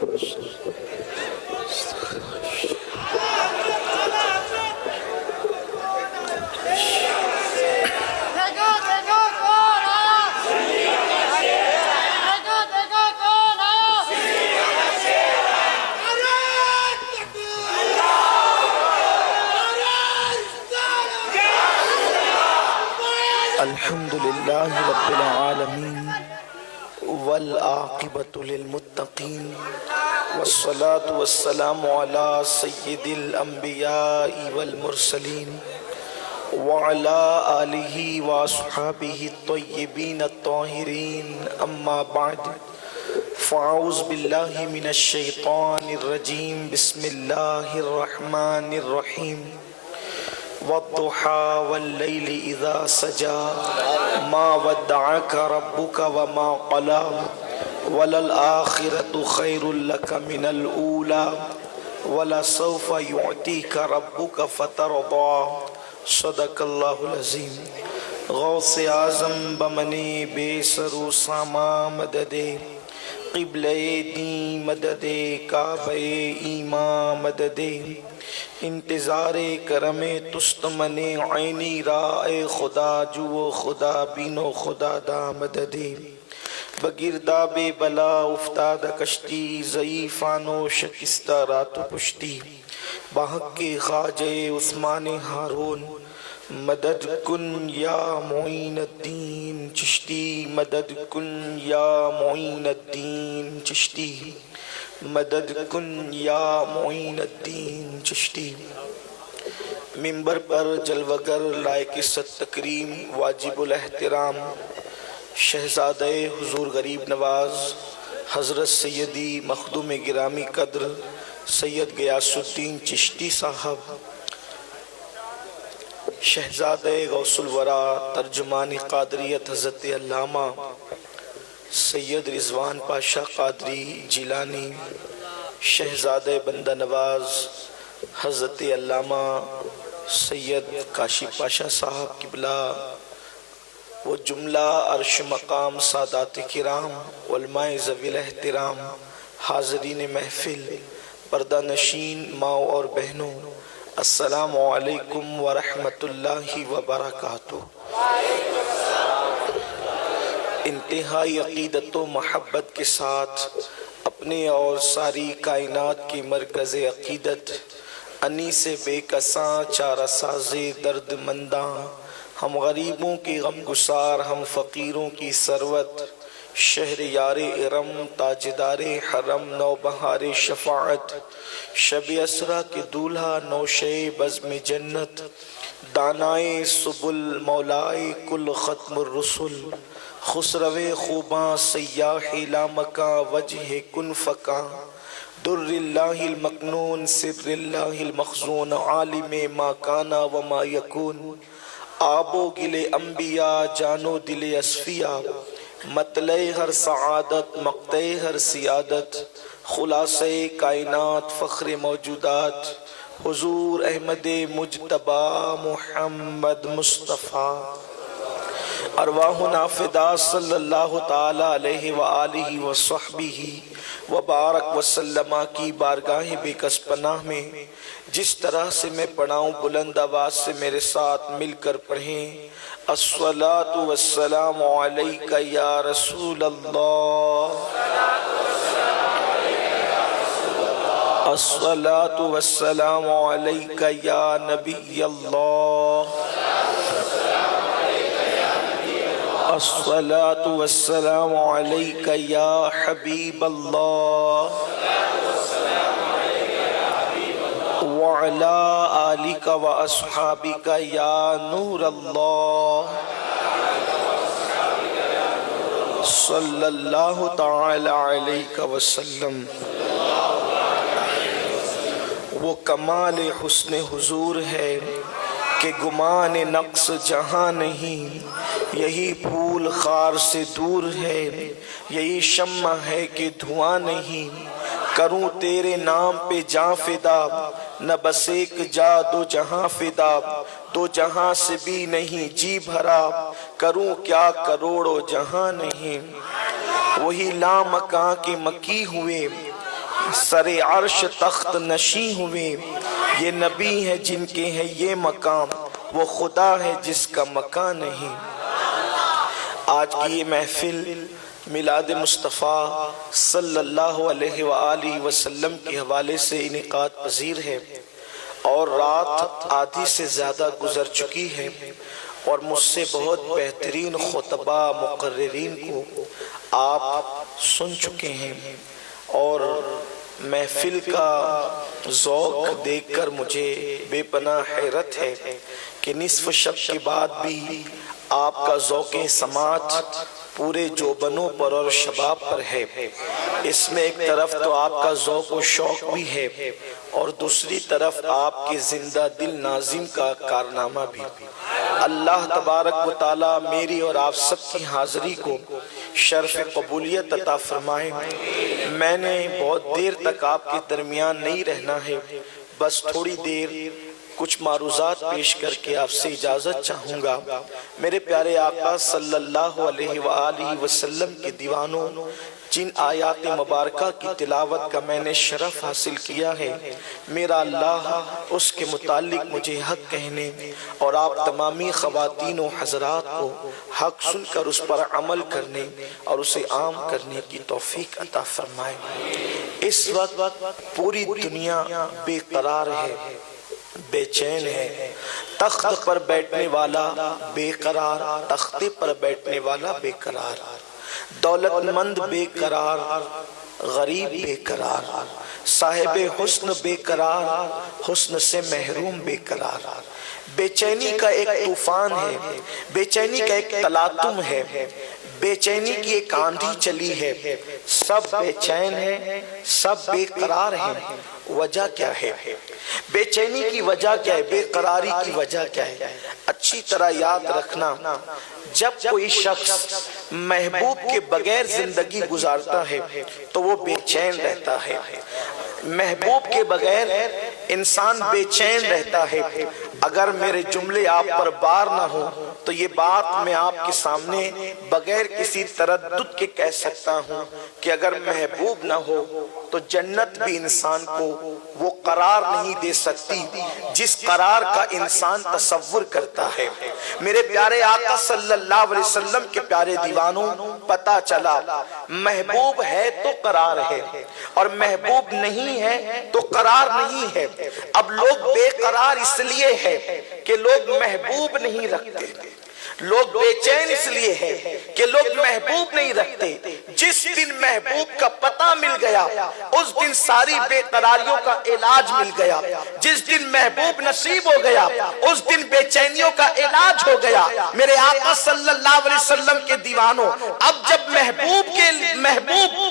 الحمد للہ رب العالمین والعاقبۃ للمتقین والصلاة والسلام علی سید الانبیاء والمرسلین وعلی آلہ واصحابہ الطیبین الطاہرین اما بعد فاعوذ باللہ من الشیطان الرجیم بسم اللہ الرحمن الرحیم والضحى والليل إذا سجى ما ودعك ربك وما قلى وللآخرة خير لك من الأولى ولسوف يعطيك ربك فترضى صدق الله العظيم غوث اعظم بمنِ بے سر و ساما مدد قبلِ دین مدد کعبہ ایمان مدد انتظار کرم تست من عینی رائے خدا جو خدا بینو خدا دا مدد بگرداب بلا افتاد کشتی ضعیفان و شکستہ رات پشتی بحق کے خواجہ عثمان ہارون مدد کن یا معین الدین چشتی مدد کن یا معین الدین چشتی مدد کن یا معین الدین چشتی منبر پر جلوگر لائق ست تکریم واجب الاحترام شہزادہ حضور غریب نواز حضرت سیدی مخدوم گرامی قدر سید غیاث الدین چشتی صاحب شہزادہ غوث الورا ترجمان قادریت حضرت علامہ سید رضوان پاشا قادری جیلانی شہزادہ بندہ نواز حضرت علامہ سید کاشی پاشا صاحب قبلہ وہ جملہ عرش مقام سادات کرام علماء ذوی الاحترام حاضرین محفل پردہ نشین ماؤں اور بہنوں السلام علیکم ورحمۃ اللہ وبرکاتہ۔ انتہائی عقیدت و محبت کے ساتھ اپنے اور ساری کائنات کی مرکز عقیدت انیس بے کساں چارہ ساز درد منداں ہم غریبوں کی غم گسار ہم فقیروں کی ثروت شہر یار ارم تاجدار حرم نوبہار شفاعت شب اسرا کے دولہا نوشے بزم جنت دانائے سبل مولائے کل ختم الرسل خسرو خوباں سیاح لامکاں وجہ کن فکاں در اللہ المکنون سر اللہ المخزون عالم ما کانا وما یکون آب و گل انبیاء جانو دل اصفیاء مطلع ہر سعادت مقطع ہر سیادت خلاصہ کائنات فخر موجودات حضور احمد مجتبی محمد مصطفیٰ ارواحنا فدا صلی اللہ تعالی علیہ وآلہ وصحبہ وبارک وسلم کی بارگاہ بے کس پناہ میں جس طرح سے میں پڑھاؤں بلند آواز سے میرے ساتھ مل کر پڑھیں الصلاة والسلام علیکہ یا رسول اللہ الصلاة والسلام علیکہ یا نبی اللہ الصلاة والسلام علیکہ یا حبیب اللہ وعلا آلک و اصحابک یا نور اللہ صلی اللہ تعالی علیہ وسلم۔ وہ کمال حسن حضور ہے کہ گمان نقص جہاں نہیں، یہی پھول خار سے دور ہے، یہی شمع ہے کہ دھواں نہیں، کروں تیرے نام پہ جاں فدا، نہ بس ایک جا دو جہاں فدا، دو جہاں سے بھی نہیں جی بھرا، کروں کیا کروڑوں جہاں نہیں۔ وہی لامکاں کے مکی ہوئے، سر عرش تخت نشیں ہوئے، یہ نبی ہے جن کے ہیں یہ مقام، وہ خدا ہے جس کا مکان نہیں۔ آج کی یہ محفل میلاد مصطفیٰ صلی اللہ علیہ وآلہ وسلم کے حوالے سے انعقاد پذیر ہے، اور رات آدھی سے زیادہ گزر چکی ہے، اور مجھ سے بہت بہترین خطبہ مقررین کو آپ سن چکے ہیں، اور محفل کا ذوق دیکھ کر مجھے بے پناہ حیرت ہے کہ نصف شب کے بعد بھی آپ کا ذوق سماعت پورے جوبنوں پر اور شباب پر ہے۔ اس میں ایک طرف تو آپ کا ذوق و شوق بھی ہے، اور دوسری طرف آپ کے زندہ دل ناظم کا کارنامہ بھی۔ اللہ تبارک و تعالی میری اور آپ سب کی حاضری کو شرف قبولیت عطا فرمائے۔ میں نے بہت دیر تک آپ کے درمیان نہیں رہنا ہے، بس تھوڑی دیر کچھ معروضات پیش کر کے آپ سے اجازت چاہوں گا۔ میرے پیارے آقا صلی اللہ علیہ وآلہ وسلم کے دیوانوں، جن آیات مبارکہ کی تلاوت کا میں نے شرف حاصل کیا ہے، میرا اللہ اس کے متعلق مجھے حق کہنے اور آپ تمامی خواتین و حضرات کو حق سن کر اس پر عمل کرنے اور اسے عام کرنے کی توفیق عطا فرمائے۔ اس وقت پوری دنیا بے قرار ہے، بے چین ہے۔ تخت پر بیٹھنے والا بے قرار، تختے پر بیٹھنے والا بے قرار، دولت مند بے قرار، غریب بے قرار، صاحب حسن بے قرار، حسن سے محروم بے قرار۔ بے چینی کا ایک طوفان ہے، بے چینی کا ایک تلاطم ہے، بے چینی کی ایک آندھی چلی ہے، سب بے چین ہیں، سب بے قرار ہیں۔ وجہ کیا ہے؟ بے چینی کی وجہ کیا ہے؟ بے قراری کی وجہ کیا ہے؟ اچھی طرح یاد رکھنا، جب کوئی شخص محبوب کے بغیر زندگی گزارتا ہے تو وہ بے چین رہتا ہے۔ محبوب کے بغیر انسان بے چین رہتا ہے۔ اگر میرے جملے آپ پر بار نہ ہو تو یہ بات میں آپ کے سامنے بغیر کسی تردد کے کہہ سکتا ہوں کہ اگر محبوب نہ ہو تو جنت بھی انسان کو وہ قرار نہیں دے سکتی جس قرار کا انسان تصور کرتا ہے۔ میرے پیارے آقا صلی اللہ علیہ وسلم کے پیارے دیوانوں، پتہ چلا محبوب ہے تو قرار ہے، اور محبوب نہیں ہے تو قرار نہیں ہے۔ اب لوگ بے قرار اس لیے ہے کہ لوگ محبوب نہیں رکھتے، لوگ بے چین اس لیے ہے کہ لوگ محبوب نہیں رکھتے۔ جس دن محبوب کا پتہ مل گیا اس دن ساری بے قراریوں کا علاج مل گیا۔ جس دن محبوب نصیب ہو گیا اس دن بے چینیوں کا علاج ہو گیا۔ میرے آقا صلی اللہ علیہ وسلم کے دیوانوں، اب جب محبوب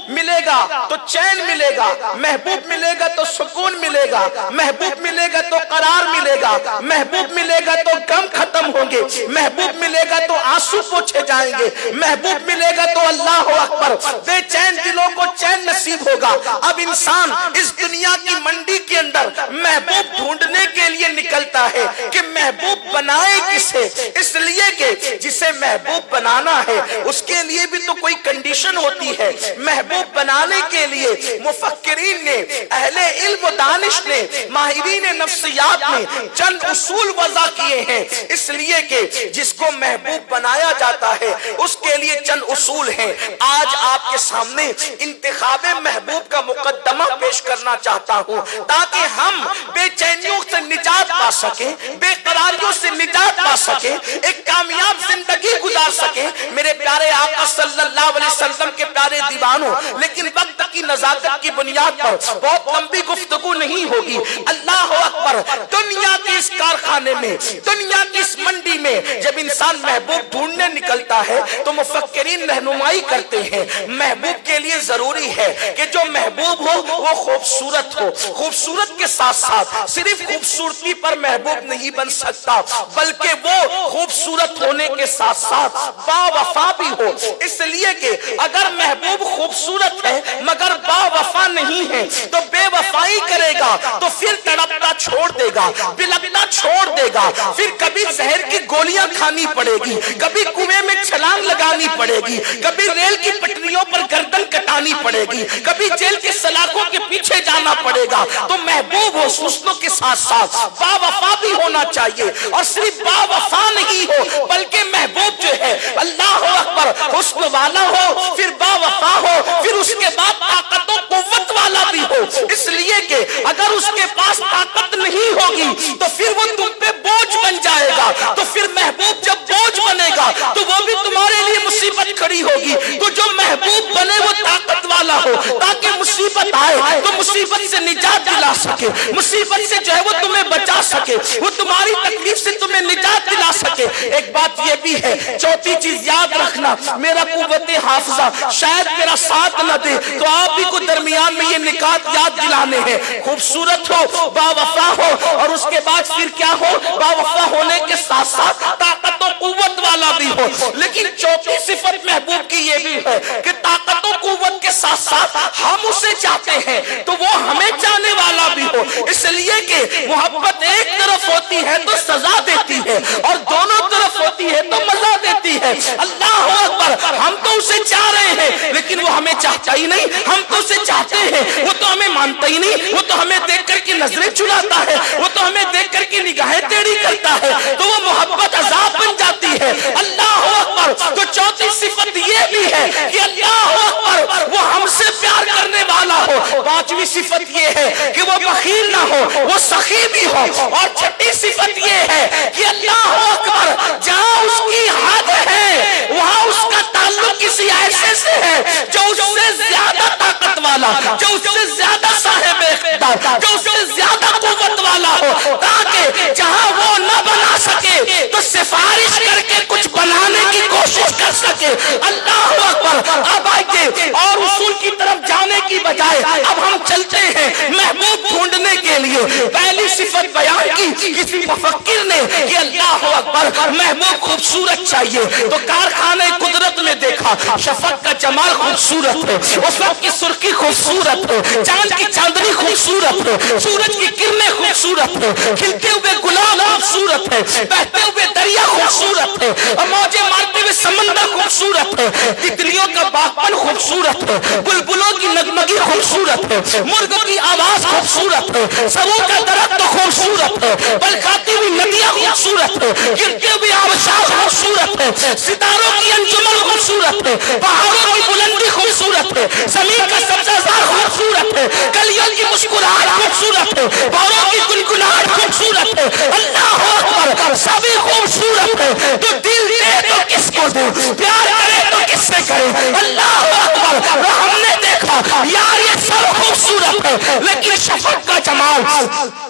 ملے گا تو چین ملے گا، محبوب ملے گا تو سکون ملے گا، محبوب ملے گا تو قرار ملے گا، محبوب ملے گا تو غم ختم ہوں گے، محبوب ملے گا تو آنسو پوچھے جائیں گے، محبوب ملے گا تو اللہ اکبر، بے چین دلوں کو چین نصیب ہوگا۔ اب انسان اس دنیا کی منڈی کے اندر محبوب ڈھونڈنے کے لیے نکلتا ہے کہ محبوب بنائے کسے، اس لیے کہ جسے محبوب بنانا ہے اس کے لیے بھی تو کوئی کنڈیشن ہوتی ہے۔ محبوب بنانے کے لیے مفکرین نے، اہل علم و دانش نے، ماہرین نفسیات نے چند اصول وضع کیے ہیں، اس لیے کہ جس کو محبوب بنایا جاتا ہے اس کے لیے چند اصول ہیں۔ آج آپ کے سامنے انتخاب محبوب کا مقدمہ پیش کرنا چاہتا ہوں تاکہ ہم بے چینیوں سے نجات پا سکیں، بے قراریوں سے نجات پا سکیں، ایک کامیاب زندگی گزار سکیں۔ میرے پیارے آقا صلی اللہ علیہ وسلم کے پیارے دیوانوں، لیکن وقت کی نزاکت کی بنیاد پر بہت لمبی گفتگو نہیں ہوگی۔ اللہ اکبر، دنیا کے اس کارخانے میں، دنیا کی اس منڈی میں جب انسان محبوب ڈھونڈنے نکلتا ہے تو مفکرین رہنمائی کرتے ہیں محبوب کے لیے ضروری ہے کہ جو محبوب ہو وہ خوبصورت ہو۔ خوبصورت کے ساتھ ساتھ صرف خوبصورتی پر محبوب نہیں بن سکتا بلکہ وہ خوبصورت ہونے کے ساتھ ساتھ با وفا بھی ہو، اس لیے کہ اگر محبوب خوبصورت ہے مگر با وفا نہیں ہے تو بے وفائی وفائی کرے گا تو پھر تڑپنا چھوڑ دے گا، بلکنا چھوڑ دے گا، پھر کبھی زہر کی گولیاں کھانی پڑے گی، کبھی کنویں میں چھلانگ لگانی پڑے گی، کبھی ریل کی پٹریوں پر گردن کٹانی پڑے گی، کبھی جیل کی سلاخوں کے پیچھے جانا پڑے گا۔ تو محبوب ہو حسنوں کے ساتھ ساتھ با وفا بھی ہونا چاہیے، اور صرف با وفا نہیں ہو بلکہ محبوب جو ہے اللہ اکبر حسن والا ہو، پھر با وفا ہو، پھر اس کے بعد طاقت و قوت والا بھی ہو۔ اس لیے کہ اگر اس کے پاس طاقت نہیں ہوگی تو پھر وہ تم پہ بوجھ بن جائے گا، تو پھر محبوب جب بوجھ بنے گا تو وہ بھی تمہارے لیے مصیبت کھڑی ہوگی۔ تو جو محبوب بنے وہ طاقت والا ہو، تاکہ مصیبت آئے تو مصیبت سے نجات دلا سکے، مصیبت سے جو ہے وہ تمہیں بچا سکے، وہ تمہاری تکلیف سے تمہیں نجات دلا سکے۔ ایک بات یہ بھی ہے، چوتھی چیز یاد رکھنا، میرا قوت حافظہ شاید میرا ساتھ نہ دے تو آپ بھی کو درمیان میں یہ نکات یاد دلانے ہیں۔ خوبصورت ہو، با وفا ہو، اور اس کے بعد پھر کیا ہو، با وفا ہونے کے ساتھ ساتھ طاقت و قوت والا بھی ہو۔ لیکن چوتھی صفت محبوب کی یہ بھی ہے کہ طاقت و قوت کے ساتھ ساتھ ہم اسے چاہتے ہیں تو وہ ہمیں چاہنے والا بھی ہو۔ اس لیے کہ محبت ایک طرف ہوتی ہے تو سزا دیتی ہے، اور دونوں طرف ہوتی ہے تو مزہ دیتی ہے۔ اللہ اکبر، ہم تو اسے چاہ رہے ہیں لیکن وہ ہمیں چاہتا ہی نہیں، ہم تو اسے چاہتے ہیں وہ تو ہمیں مانتا ہی نہیں، وہ تو ہمیں دیکھ کر کے نظریں چلاتا ہے، وہ تو ہمیں دیکھ کر کے نگاہیں ٹیڑھی کرتا ہے، تو وہ محبت عذاب بن جاتی ہے۔ اللہ اکبر، تو چوتھی صفت یہ بھی ہے کہ اللہ اکبر وہ ہم سے پیار کرنے والا ہو۔ پانچویں صفت یہ ہے کہ وہ بخیل نہ ہو، وہ سخی بھی ہو، اور چھٹی صفت یہ ہے کہ اللہ اکبر جہاں اس کی حد ہے وہاں اس کا تعلق کسی ایسے سے ہے جو اس سے زیادہ طاقت والا، جو اس سے زیادہ صاحب اقتدار، جو اس سے زیادہ قوت والا ہو، تاکہ جہاں وہ نہ بنا سکے تو سفارش کر کے کچھ بنانے کی کوشش کر سکے۔ اللہ اکبر، اب آئیے اور اصول کی طرف جانے کی بجائے اب ہم چلتے ہیں محبوب ڈھونڈنے کے لیے۔ پہلی صفت بیان کی کسی مفکر نے کہ اللہ اکبر محبوب خوبصورت چاہیے، تو کارخانے قدرت میں دیکھا شفق کا جمال خوبصورت ہے، اس وقت کی سرخی خوبصورت ہے، چاند کی چاندنی خوبصورت ہے، سورج کی کرنیں خوبصورت ہے، کھلتے ہوئے گلاب خوبصورت ہے، بہتے ہوئے دریا خوبصورت ہے، اور موجیں مارتے ہوئے سمندر خوبصورت ہے، تتلیوں کا باغپن خوبصورت ہے، بلبلوں کی نغمگی خوبصورت ہے، مرغوں کی آواز خوبصورت ہے، سرو کا درخت خوبصورت ہے، بلکھاتی ہوئی ندیاں خوبصورت ہے، گرتے ہوئے آبشار خوبصورت ہے، ستاروں کی انجمن خوبصورت ہے، پہاڑوں کی بلندی خوبصورت ہے، زمین کا سبزہ خوبصورت ہے، کلیوں کی مسکراہٹ خوبصورت ہے، پہاڑوں کی گنگناہٹ خوبصورت ہے۔ اللہ اکبر، سبھی خوبصورت ہے، تو دل دے تو کس کو دے، پیار کرے تو کس سے کرے۔ اللہ اکبر، ہم نے دیکھا یار یہ سب خوبصورت ہے، لیکن شفق کا جمال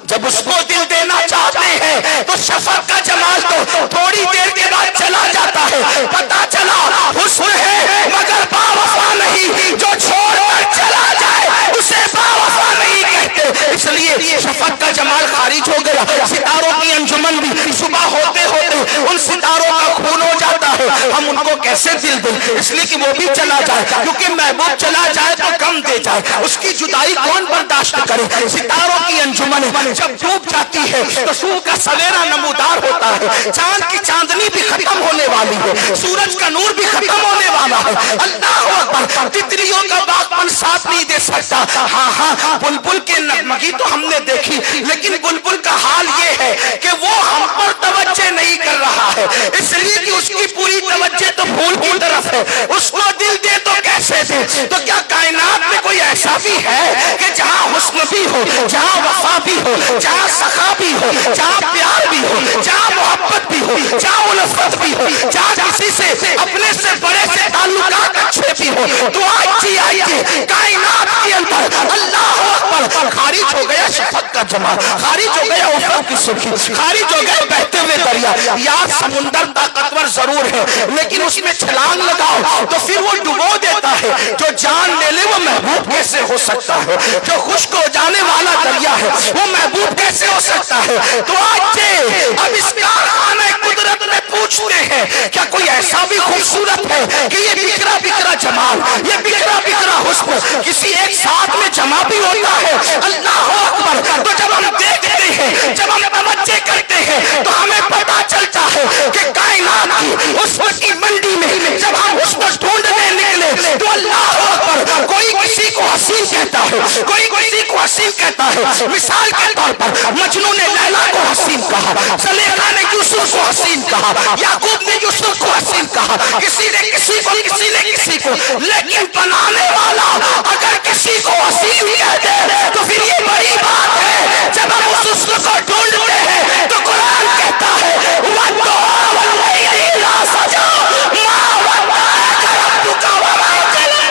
جب اس کو دل دینا چاہتے ہیں تو شفق کا جمال تو تھوڑی دیر کے بعد چلا جاتا ہے۔ پتا چلا حسن ہے مگر با وفا نہیں، جو چھوڑ کر چلا جائے اسے با وفا نہیں کہتے۔ اس لیے شفق کا جمال خارج ہو گیا، ستاروں کی انجمن بھی صبح ہوتے ہوتے ان ستاروں کا خون ہو جاتا ہے، ہم ان کو کیسے دل دیں، اس لیے کہ وہ بھی چلا جائے، کیونکہ محبوب چلا جائے تو کم دے جائے، اس کی جدائی کون برداشت کرے۔ ستاروں کی انجمن جب ڈوب جاتی ہے تو صبح کا سویرا نمودار ہوتا ہے، چاند کی چاندنی بھی ختم ہونے والی ہے، سورج کا نور بھی ختم ہونے والا ہے۔ اللہ اکبر، تتلیوں کا باغپن ساتھ نہیں دے سکتا۔ ہاں ہاں، بلبل کے نغمگی تو ہم نے دیکھی، لیکن بلبل کا حال یہ ہے کہ وہ ہم پر توجہ نہیں کر رہا ہے، اس لیے کہ اس کی پوری توجہ تو پھول کی طرف ہے۔ اس کو دل دے تو کیسے دے؟ تو کیا کائنات میں کوئی ایسا بھی ہے کہ جہاں حسن بھی ہو، جہاں وفا بھی ہو، جہاں سخا بھی ہو، جہاں پیار بھی ہو، جہاں محبت بھی ہو، جہاں الفت بھی ہو، جہاں کسی سے اپنے سے بڑے سے تعلقات اچھے بھی ہو، تو آئیے کائنات کے اندر اللہ اکبر خارج ہو گیا شفق کا جمال، خارج ہو گیا افق کی سرخی، خارج ہو گئے بہتے ہوئے دریا۔ یار سمندر طاقتور ضرور ہے لیکن اس میں چھلانگ لگاؤ تو پھر وہ ڈبو دیتا ہے، جو جان لے لے وہ محبوب کیسے ہو سکتا ہے، جو خشک ہو جانے والا دریا ہے وہ محبوب کیسے ہو سکتا ہے۔ تو آج اب اس کارخانہ قدرت میں پوچھتے ہیں کیا کوئی ایسا بھی خوبصورت ہے کہ یہ بکھرا بکھرا جمال، یہ بکھرا بکھرا حسن کسی ایک ساتھ میں جمع بھی ہوتا ہے۔ اللہ تو جب ہم دیکھتے ہیں، جب ہم توجہ کرتے ہیں تو ہمیں پتا چلتا ہے کہ کائنات کی اس وقت کی منڈی میں جب ہم اس کو ڈھونڈنے نکلے تو اللہ اکبر، کوئی کسی کو حسین کہتا ہے، کوئی کسی کو حسین کہتا ہے۔ مثال کے طور پر مجنون نے لیلا کو حسین کہا، زلیخا نے یوسف کو حسین کہا، یعقوب نے یوسف کو حسین کہا، کسی نے کسی کو، کسی نے کسی کو، لیکن بنانے والا اگر کسی کو حسین کہہ دے تو پھر یہ بڑی بات ہے۔ جب ہم اس حسن کو ڈھونڈتے ہیں تو قرآن کہتا ہے وَالضُّحَىٰ وَاللَّيْلِ إِذَا سَجَىٰ مَا وَدَّعَكَ رَبُّكَ وَمَا قَلَىٰ۔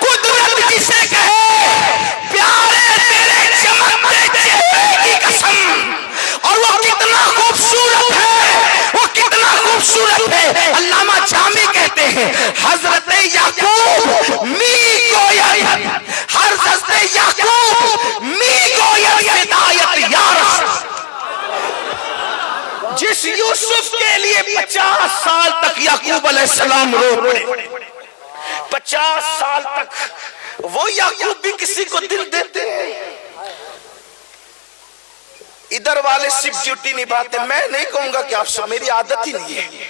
قدرت کسے کہے، پیارے تیرے چمکتے چہرے کی قسم، اور وہ کتنا خوبصورت ہے، وہ کتنا خوبصورت ہے۔ علامہ جامی کہتے ہیں حضرت یعقوب می گوید، حضرت یعقوب می گوید ہدایت یا رسول۔ جس یوسف کے لیے 50 سال تک یعقوب علیہ السلام رو پڑے، 50 سال تک وہ یعقوب بھی کسی کو دل دیتے ہیں، ادھر والے صرف ڈیوٹی نبھاتے۔ میں نہیں کہوں گا کہ آپ سے، میری عادت ہی نہیں ہے،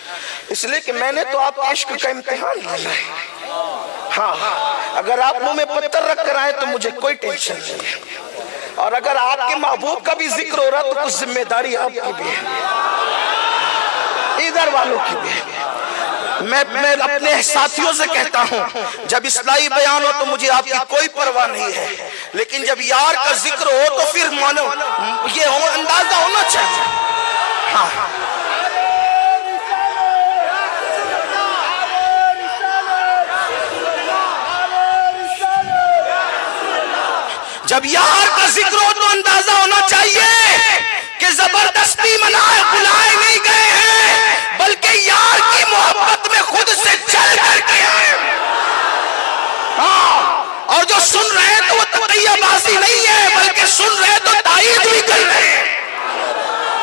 اس لیے کہ میں نے تو آپ کے عشق کا امتحان لیا ہے۔ ہاں، اگر آپ منہ میں پتھر رکھ کر آئے تو مجھے کوئی ٹینشن نہیں ہے، اور اگر آپ کے محبوب کا بھی ذکر ہو رہا تو کچھ ذمہ داری آپ کی بھی ہے، ادھر والوں کی بھی ہے۔ میں اپنے ساتھیوں سے کہتا ہوں جب اصلاحی بیان ہو تو مجھے آپ کی کوئی پرواہ نہیں ہے، لیکن جب یار کا ذکر ہو تو پھر مانو یہ اندازہ ہونا چاہیے۔ ہاں، جب یار کا ذکر ہو تو اندازہ ہونا چاہیے کہ زبردستی منائے بلائے نہیں گئے ہیں، بلکہ یار کی محبت میں خود سے چل کر کے آئے۔ ہاں، اور جو سن رہے ہیں تو وہ تقیہ بازی نہیں ہے، بلکہ سن رہے تو تائید بھی کر رہے ہیں۔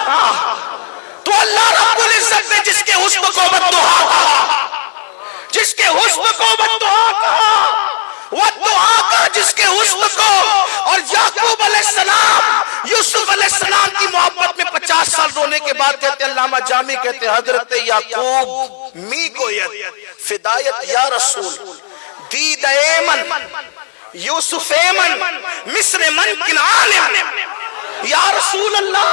ہاں، تو اللہ رب العزت نے جس کے حسن کو بددعا کہا، جس کے حسن کو بددعا کہا، وَالدُّعَا کہا جس کے حسن کو، اور یعقوب علیہ السلام یوسف علیہ السلام کی محبت میں 50 سال رونے کے بعد کہتے ہیں، علامہ جامی کہتے ہیں حضرت یعقوب می گوید فدایت یا رسول، دید ایمن یوسف ایمن مصر من کنعان، یا رسول اللہ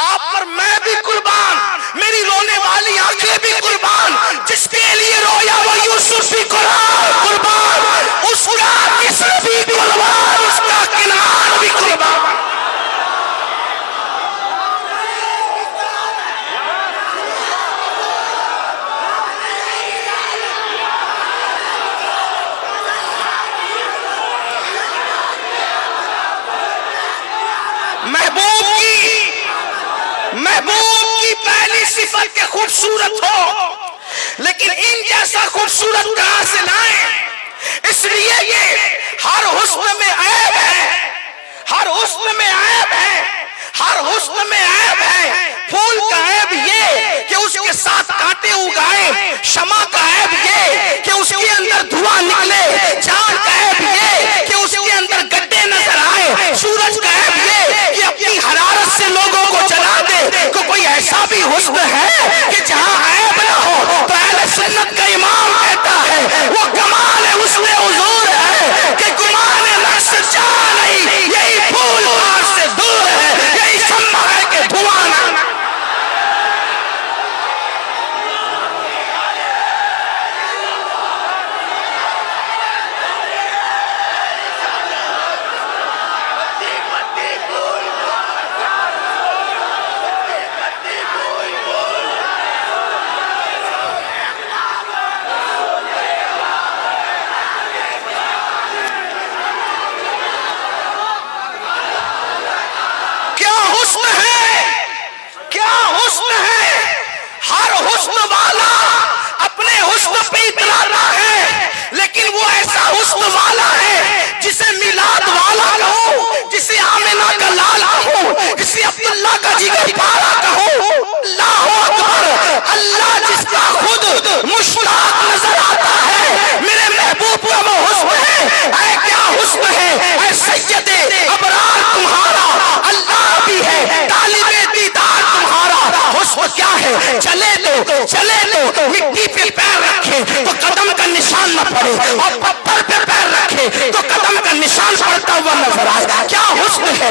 آپ پر میں بھی قربان، میری رونے والی آنکھیں بھی قربان، جس کے لیے رویا وہ یوسف بھی قربان، اس کا مصر بھی قربان، اس کا کنعان بھی قربان۔ محبوب کی پہلی صفت کے خوبصورت ہو، لیکن ان جیسا خوبصورت کہاں سے لائیں؟ اس لیے کہ ہر حسن میں عیب ہے، ہر حسن میں عیب ہے، ہر حسن میں عیب ہے۔ پھول کا عیب یہ کہ اس کے ساتھ کانٹے اگائے، شمع کا عیب یہ کہ اس کے اندر دھواں نکلے، چاند کا عیب یہ کہ اس کے اندر گڈھے نظر آئے، سورج کا عیب یہ کہ اپنی حرارت سے لوگوں کو جلا دے۔ تو کوئی ایسا بھی حسن ہے کہ جہاں عیب نہ ہو؟ تو اہل سنت کا امام کہتا ہے وہ کمال حسن حضور ہے کہ گمان نفس جا نہیں، یہی پھول خار سے دور ہے، یہی شمع ہے کہ دھواں نہ۔ جسے آمنہ کا لال کہوں، جسے ہے چلے تو مٹی پہ پیر رکھے تو قدم کا نشان نہ پڑے، اور پتھر پہ پیر رکھے تو قدم کا نشان پڑتا ہوا نظر آئے۔ کیا حسن ہے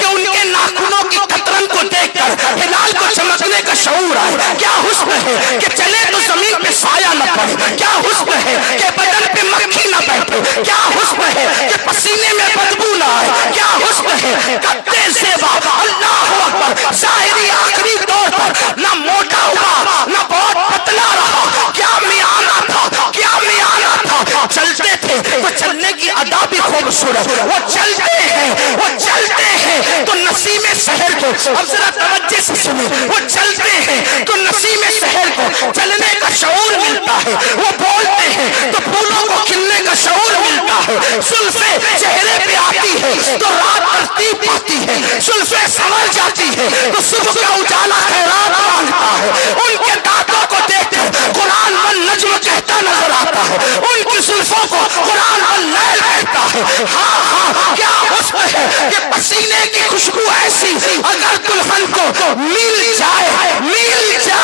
کہ ان کے ناخنوں کی قطرن کو دیکھ کر ہلال کو چمکنے کا شعور آئے۔ کیا حسن ہے کہ چلے تو زمین پہ سایہ نہ پڑے۔ کیا حسن ہے کہ بدن پہ مکھی نہ بیٹھے۔ کیا حسن ہے کہ پسینے میں بدبو نہ آئے۔ کیا حسن ہے قد زیبا، اللہ اکبر، ظاہری آخری طور پر نہ موٹا ہوا نہ بہت پتلا رہا۔ کیا میانہ تھا، چلتے تھے تو چلنے کی ادا بھی خوبصورت، وہ چلتے ہیں تو نسیم سحر کو، اب ذرا توجہ سے سنیں، وہ چلتے ہیں تو نسیم سحر کو چلنے کا شعور ملتا ہے، وہ بولتے ہیں تو پھولوں کو کھلنے کا شعور ملتا ہے، زلفیں چہرے پہ آتی ہے تو رات ترتیب پاتی ہے، زلفیں سنور جاتی ہے تو صبح کا اجالا خیرات مانگتا ہے، ان کے دانتوں کو دیکھ کر قرآن والنجم کہتا نظر آتا ہے، ان کی زلفوں کو قرآن واللیل کہتا ہے۔ ہاں کیا حسن ہے کہ پسینے کی خوشبو ایسی اگر دلہن کو مل جائے، ملنا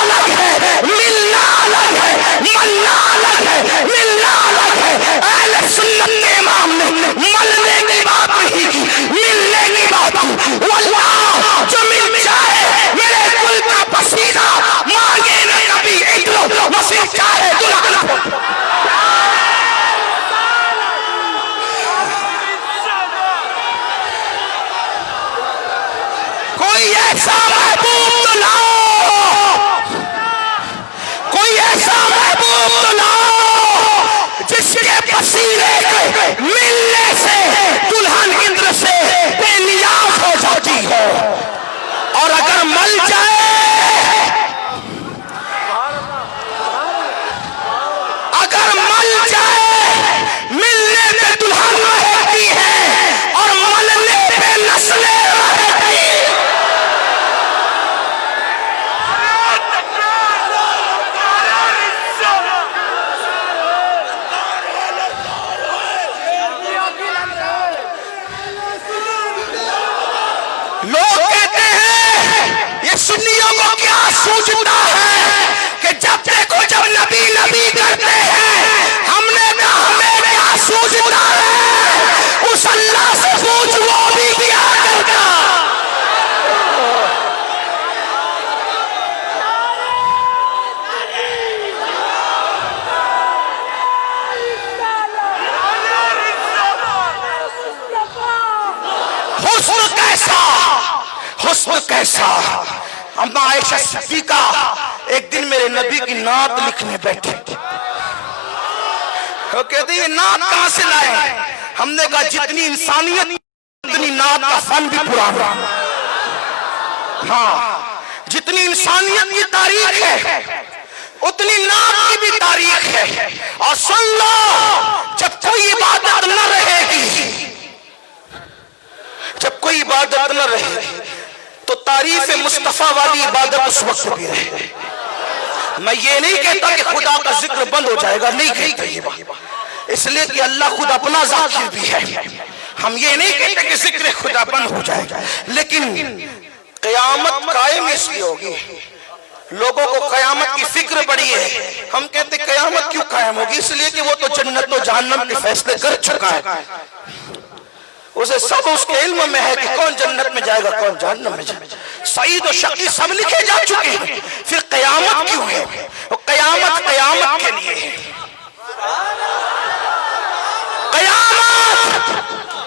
الگ ہے، ملنا الگ ہے، ملنا الگ ہے۔ اہل سنت کے امام نے ملنے کی بات نہیں کی، ملنے کی بات کی۔ واللہ جو مل جائے میرے دل کا پسینہ مانگے نہ کبھی اگلو نہ پھر چاہے دلہن کو۔ کوئی ایسا محبوب تو لاؤ، کوئی ایسا محبوب تو لاؤ جس کے پسینے کے ملنے سے دلہن اندر سے بے نیاز ہو جاتی ہو، اور اگر مل جائے، ملنے پہ دلہن رہتی ہے اور ملنے پہ نسلیں رہتی ہیں۔ لوگ کہتے ہیں یہ سنیوں کو کیا سوچتا ہے کہ جب دیکھو جب نبی کرتے ہیں، ہم نے کہا ہمیں کیا سوچتا ہے، اس اللہ سے پوچھ وہ بھی کیا کرتا۔ حسن کیسا۔ اما عائشہ صدیقہ ایک دن میرے نبی کی نعت لکھنے بیٹھے، وہ کہتے ہیں یہ نعت کہاں سے لائے؟ ہم نے کہا جتنی انسانیت اتنی نعت کا فن بھی پرانا۔ ہاں جتنی انسانیت کی تاریخ ہے اتنی نعت کی بھی تاریخ ہے۔ اور سن لو، جب کوئی عبادت نہ رہے گی، جب کوئی عبادت نہ رہے تو تعریف مصطفیٰ والی عبادت اس وقت بھی رہے۔ میں یہ نہیں کہتا کہ خدا کا ذکر بند ہو جائے گا، نہیں کہتا یہ بات، اس لیے کہ اللہ خود اپنا ذاکر بھی ہے۔ ہم یہ نہیں کہتے کہ ذکر خدا بند ہو جائے گا، لیکن قیامت قائم اس لیے ہوگی۔ لوگوں کو قیامت کی فکر بڑی ہے، ہم کہتے قیامت کیوں قائم ہوگی؟ اس لیے کہ وہ تو جنت و جہنم کے فیصلے کر چکا ہے، اسے سب اس کے علم میں ہے کہ کون جنت میں جائے گا کون جہنم میں جائے گا۔ سعید و شقی سب لکھے جا چکے ہیں، پھر قیامت کیوں ہے؟ قیامت کے لیے ہے۔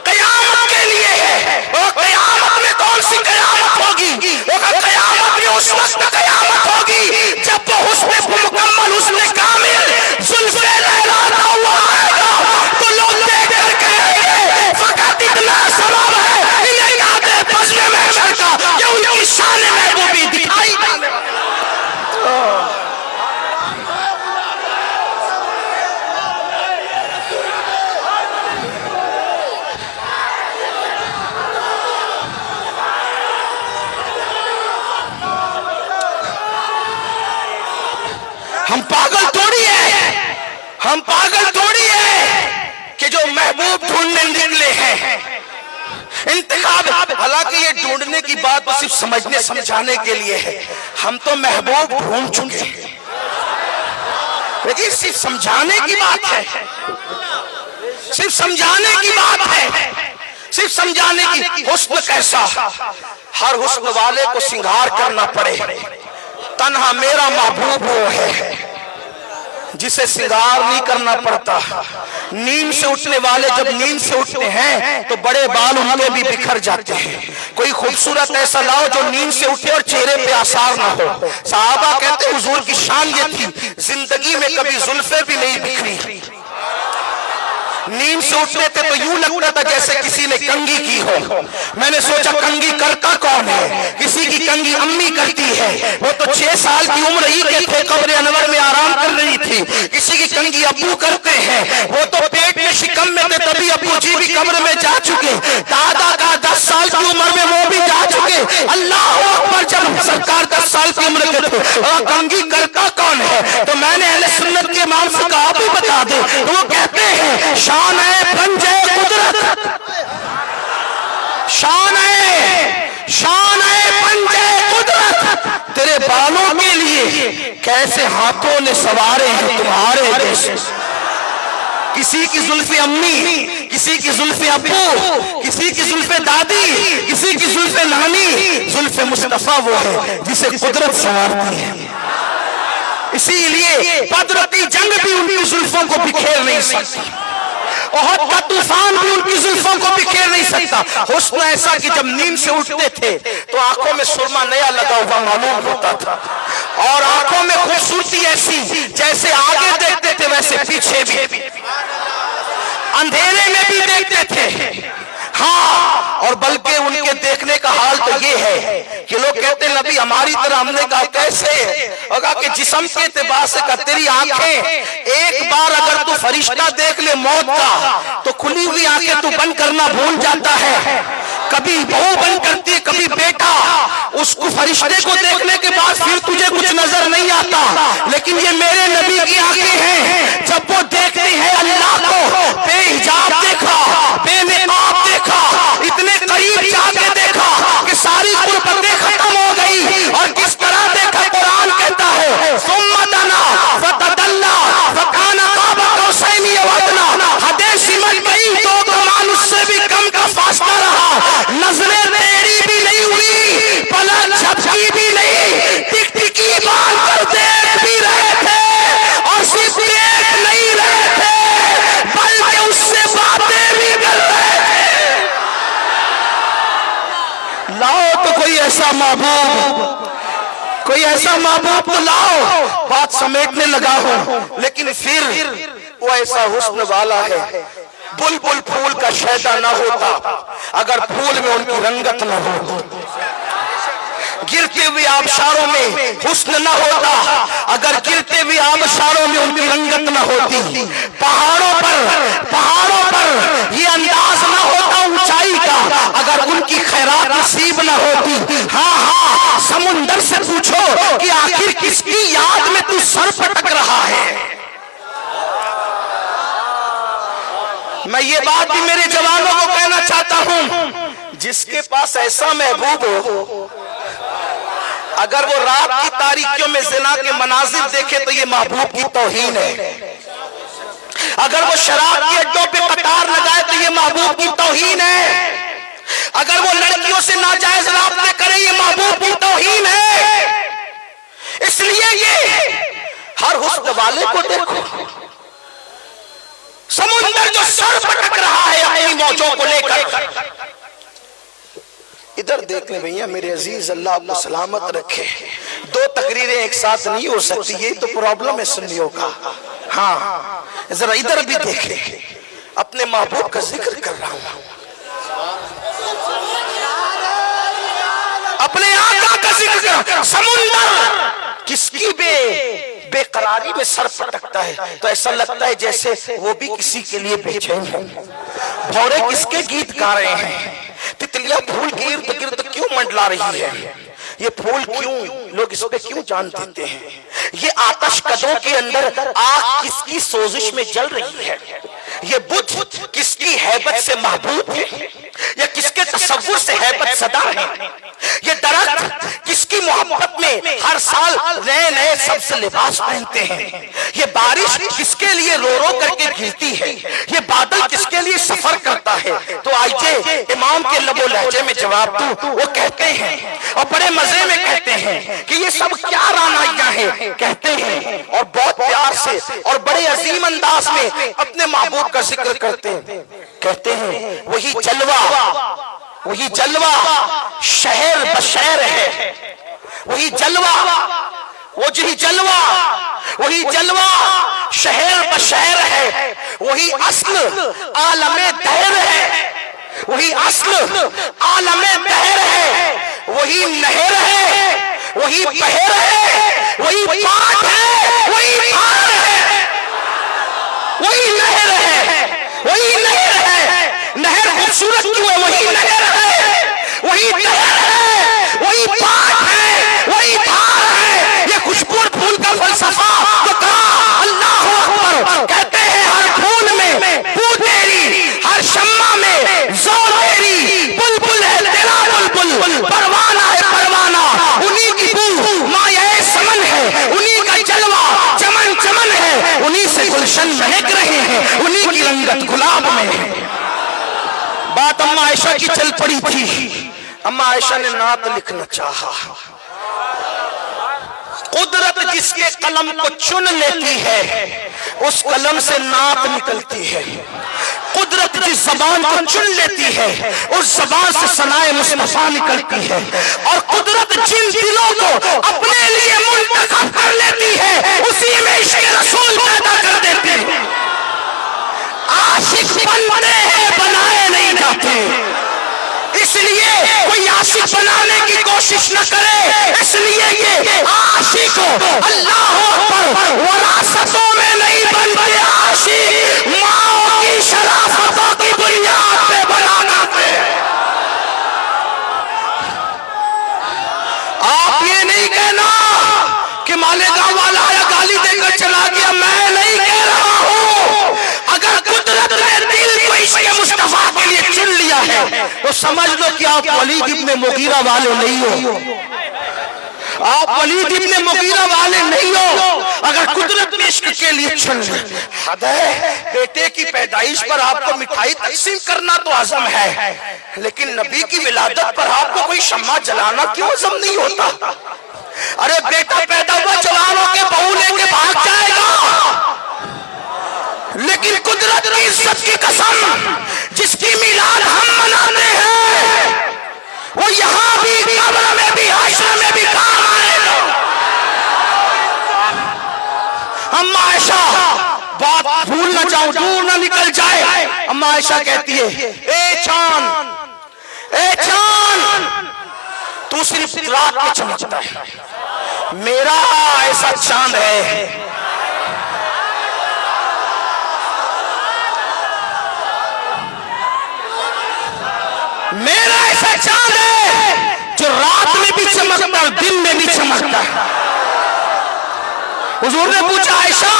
قیامت کے لیے ہے۔ اور قیامت میں کون سی قیامت ہوگی؟ قیامت میں اس وقت قیامت ہوگی جب وہ حسن مکمل، حسن کامل، زلف لہراتا ہوا آئے گا تو لوگ دیکھ کر کہیں گے فقط اتنا سبب ہے انہیں یاد ہے فضل محشر کا کہ ان کی شان محبوبی دکھائی دینے والی۔ ہم پاگل تھوڑی ہے کہ جو محبوب ڈھونڈنے نکلے ہیں، انتخاب، حالانکہ یہ ڈھونڈنے کی بات تو صرف سمجھنے سمجھانے کے لیے ہے، ہم تو محبوب ڈھونڈ چکے ہیں، لیکن صرف سمجھانے کی بات ہے، صرف سمجھانے کی بات ہے، صرف سمجھانے کی۔ حسن کیسا؟ ہر حسن والے کو سنگھار کرنا پڑے، تنہا میرا محبوب وہ ہے جسے سنگھار نہیں کرنا پڑتا۔ نیند سے اٹھنے والے جب نیند سے اٹھتے ہیں تو بڑے بال ان کے بھی بکھر جاتے ہیں۔ کوئی خوبصورت ایسا لاؤ جو نیند سے اٹھے اور چہرے پہ آثار نہ ہو۔ صحابہ کہتے حضور کی شان یہ تھی، زندگی میں کبھی زلفیں بھی نہیں بکھری۔ نیند سے اٹھتے تھے تو یوں لگتا تھا جیسے کسی نے کنگھی کی ہو۔ میں نے سوچا کنگھی کرتا کون ہے؟ کسی کی کنگھی امی کرتی ہے، وہ تو 6 سال کی عمر ہی کے تھے، قبر انور میں آرام کر رہی تھی۔ کسی کی کنگھی ابو کرتے ہیں، وہ تو پیٹ میں شکم میں تھے تبھی ابو جی بھی قبر میں جا چکے۔ دادا کا 10 سال کی عمر میں وہ بھی جا چکے۔ اللہ اکبر، جب سرکار 10 سال کی عمر کے تھے، اور کنگھی کرتا کون ہے؟ تو میں نے اہل سنت کے امام سے کہا آپ ہی بتا دیں، تو وہ کہتے ہیں شان ہے پنجے قدرت، شان ہے پنجے قدرت، تیرے بالوں کے لیے کیسے ہاتھوں نے سوارے ہیں تمہارے جیسے۔ کسی کی زلف امی، کسی کی زلف ابو، کسی کی زلف دادی، کسی کی زلف نانی، زلف مصطفیٰ وہ ہے جسے قدرت سوارتی ہے۔ اسی لیے قدرتی جنگ بھی ان کی زلفوں کو بکھیر نہیں سکتی، احد کا طوفان بھی ان کی زلفوں کو بکھیر نہیں سکتا۔ حسن ایسا کہ جب نیند سے اٹھتے تھے تو آنکھوں میں سرما نیا لگا ہوا معلوم ہوتا تھا، اور آنکھوں میں خوبصورتی ایسی جیسے آگے دیکھتے تھے ویسے پیچھے بھی، اندھیرے میں بھی دیکھتے تھے۔ ہاں، اور بلکہ ان کے دیکھنے کا حال تو یہ ہے کہ لوگ کہتے ہیں نبی ہماری طرح، ہم نے کہا کیسے؟ اور کہا کہ جسم کے اعتبار سے کہا تیری آنکھیں ایک بار اگر تو فرشتہ دیکھ لے موت کا تو کھلی ہوئی آنکھیں تو بند کرنا بھول جاتا ہے، کبھی بہو بند کرتی ہے کبھی بیٹا، اس کو فرشتے کو دیکھنے کے بعد پھر تجھے کچھ نظر نہیں آتا، لیکن یہ میرے نبی کی آنکھیں ہیں، جب وہ دیکھتے ہیں اللہ کو، بے حجاب دیکھا، بے نقاب دیکھا، اتنے قریب جا کے دیکھا کہ ساری قربتیں ختم ہو گئی، اور کس طرح دیکھا قرآن کہتا ہے ثم دنا فتدلا فکان قاب قوسین او ادنی، حدیں سمٹ گئی تو کمان اس سے بھی کم کا فاصلہ رہا، نظریں تیری بھی نہیں ہوئی، پلک جھپکی بھی نہیں، ٹک ٹکی باندھ کر دیکھ بھی رہے تھے، اور صرف دیکھ نہیں رہے تھے بلکہ اس سے باتیں بھی کر رہے تھے۔ لاؤ تو کوئی ایسا محبوب، کوئی ایسا محبوب تو لاؤ، بات سمیٹنے لگا ہوں، لیکن پھر وہ ایسا حسن والا ہے، بلبل پھول کا شیدا نہ ہوتا اگر پھول میں ان کی رنگت نہ ہو، گرتے ہوئے آبشاروں میں حسن نہ ہوتا اگر گرتے ہوئے آبشاروں میں ان کی رنگت نہ ہوتی، پہاڑوں پر یہ انداز نہ ہوتا اونچائی کا اگر ان کی خیرات نصیب نہ ہوتی۔ ہاں، سمندر سے پوچھو کہ آخر کس کی یاد میں تو سر پٹک رہا ہے۔ میں یہ بات بھی میرے جوانوں کو کہنا چاہتا ہوں، جس کے پاس ایسا محبوب ہو، اگر وہ رات کی تاریکیوں میں زنا کے مناظر دیکھے تو یہ محبوب کی توہین ہے، اگر وہ شراب کے اڈوں پہ قطار لگائے تو یہ محبوب کی توہین ہے، اگر وہ لڑکیوں سے ناجائز رابطے کرے یہ محبوب کی توہین ہے۔ اس لیے یہ ہر حسن والے کو دیکھو، سمندر جو سر پٹک رہا ہے اپنی موجوں کو لے کر، ادھر دیکھ لیں بھئیہ میرے عزیز، اللہ آپ کو سلامت رکھے۔ 2 تقریریں ایک ساتھ نہیں ہو سکتی، یہی تو پرابلم ہے سنیوں کا۔ ہاں، ذرا ادھر بھی دیکھیں، اپنے محبوب کا ذکر کر رہا ہوں، اپنے آقا کا ذکر کر رہا ہوں۔ سمندر کس کی بے قراری میں سر پٹکتا ہے تو ایسا لگتا ہے جیسے وہ بھی کسی کے لیے بے چین ہے۔ بھورے کس کے گیت گا رہے ہیں، تتلیاں پھول کے ارد گرد کیوں منڈلا رہی ہے، یہ پھول کیوں لوگ اس پہ کیوں جان دیتے ہیں، یہ آتش کدوں کے اندر آگ کس کی سوزش میں جل رہی ہے، یہ بت کس کی ہیبت سے محبوب ہے، یا کس کے تصور سے ہیبت زدہ ہیں، یہ درخت جس کی محبت میں ہر سال نئے نئے سبز لباس پہنتے ہیں، یہ بارش کس کے لیے رو رو کر کے گرتی ہے، یہ بادل کس کے لیے سفر کرتا ہے۔ تو آئیے امام کے لب و لہجے میں جواب دوں، وہ کہتے ہیں اور بڑے مزے میں کہتے ہیں کہ یہ سب کیا رانائیاں ہیں، کہتے ہیں اور بہت پیار سے اور بڑے عظیم انداز میں اپنے محبوب کا ذکر کرتے ہیں، کہتے ہیں وہی جلوہ شہر بشہر ہے، وہی جلوہ شہر بشہر ہے، وہی اصل عالم دہر ہے، وہی اصل عالم دہر ہے، وہی نہر ہے، وہی بہر ہے، وہی پاک ہے، وہی پھار ہے، وہی نہر ہے، وہی نہر ہے، نہر خوبصورت کیوں ہے، وہی نہر ہے، وہی نہر ہے، وہی پاک ہے، وہی پھار ہے، یہ خوشبو اور پھول کا فلسفہ تو کہا اللہ اکبر، کہتے ہیں ہر پھول میں بو تیری، ہر شمع میں ذو تیری، بلبل ہے تیرا بلبل، پروانہ ہے پروانہ، انہی کی بو مایہ سمن ہے، انہی کا جلوہ چمن چمن ہے، انہی سے گلشن مہک رہے ہیں، انہی کی رنگت گلاب میں ہے۔ بات اماں عائشہ کی چل پڑی تھی، اماں عائشہ نے نعت لکھنا چاہا، قدرت جس کے قلم کو چن لیتی ہے اس قلم سے نعت نکلتی ہے، قدرت جس زبان کو چن لیتی ہے اس زبان سے ثنائے مصطفیٰ نکلتی ہے، اور قدرت جن دلوں کو اپنے لیے منتخب کر لیتی ہے اسی میں عشق رسول پیدا کر دیتی ہے۔ عاشق بنتے ہیں بنائے نہیں جاتے، اس لیے کوئی عاشق بنانے کی کوشش نہ کرے، اس لیے یہ عاشق اللہ اکبر وراثتوں میں نہیں بنتے، عاشق ماں کی شرافتوں کی بنیاد پہ بنانا ہے۔ آپ یہ نہیں کہنا کہ مالیگاؤں والا آیا گالی دے کر چلا گیا، میں نہیں کہہ رہا ہوں، اگر قدرت نے دل کو عشق مصطفیٰ کے لیے چن لیا ہے تو سمجھ لو کہ آپ ولید ابن مغیرہ والے نہیں ہو، آپ ولید ابن مغیرہ والے نہیں ہو، اگر قدرت نے عشق کے لیے چن لیا۔ حد ہے، بیٹے کی پیدائش پر آپ کو مٹھائی تقسیم کرنا تو عزم ہے، لیکن نبی کی ولادت پر آپ کو کوئی شمع جلانا کیوں عزم نہیں ہوتا؟ ارے بیٹا پیدا ہوا جوان ہو کے بہو لے کے بھاگ جائے گا، لیکن قدرت کی عزت کی قسم جس کی میلاد ہم مناتے ہیں وہ یہاں بھی قبر میں بھی حشر میں بھی کام آئے گا۔ اماں عائشہ بات بھول نہ جاؤں، دور نہ نکل جائے، اماں عائشہ کہتی ہے اے چاند، اے چاند تو صرف رات میں چمکتا ہے، میرا ایسا چاند ہے میرا ایسا چاند ہے جو رات میں بھی چمکتا اور دن میں بھی چمکتا ہے۔ حضور نے پوچھا عائشہ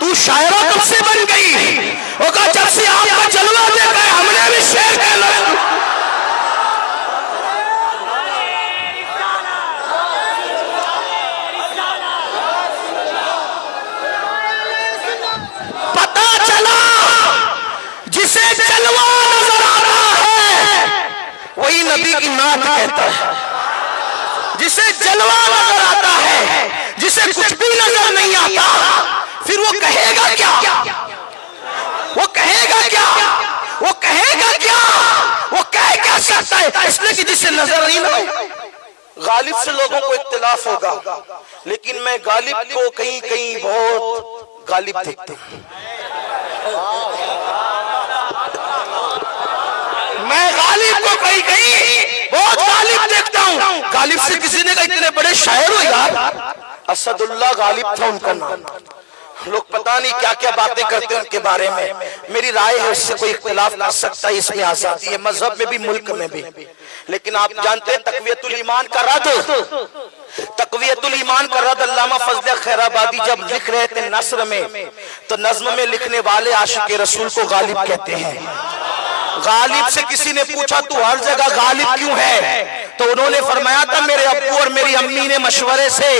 تو شاعرہ کب سے بن گئی؟ وہ کہا جب سے آپ کا جلوہ دیکھا ہے ہم نے بھی شعر کہنا ہے۔ پتہ چلا جسے جلوہ نظر آتا ہے وہی نبی کی نعت کہتا ہے، جسے جلوہ نظر آتا ہے، جسے کچھ بھی نظر نہیں آتا پھر وہ کہے گا کیا؟ وہ کہے گا کیا؟ وہ کہے گا کیا؟ وہ کہہ کیا سکتا ہے؟ اس لیے کہ جسے نظر نہیں آئے۔ غالب سے لوگوں کو اختلاف ہوگا، لیکن میں غالب کو کہیں کہیں بہت غالب دیکھتا ہوں، میں غالب کو کہیں کہیں بہت غالب دیکھتا ہوں۔ غالب سے کسی نے کہا اتنے بڑے شاعر ہو یار، اسد اللہ غالب تھا ان کا نام۔ لوگ پتہ نہیں کیا کیا باتیں کرتے ہیں ان کے بارے میں، میری رائے ہے اس سے کوئی اختلاف کر سکتا ہے، اس میں آزادی ہے، مذہب میں بھی ملک میں بھی، لیکن آپ جانتے ہیں تقویت الایمان کا رد، تقویت الایمان کا رد علامہ فضل خیر آبادی جب لکھ رہے تھے نثر میں تو نظم میں لکھنے والے عاشق رسول کو غالب کہتے ہیں، غالب سے کسی نے پوچھا تو ہر جگہ غالب کیوں ہے؟ تو انہوں نے فرمایا تھا میرے ابو اور میری امی نے مشورے سے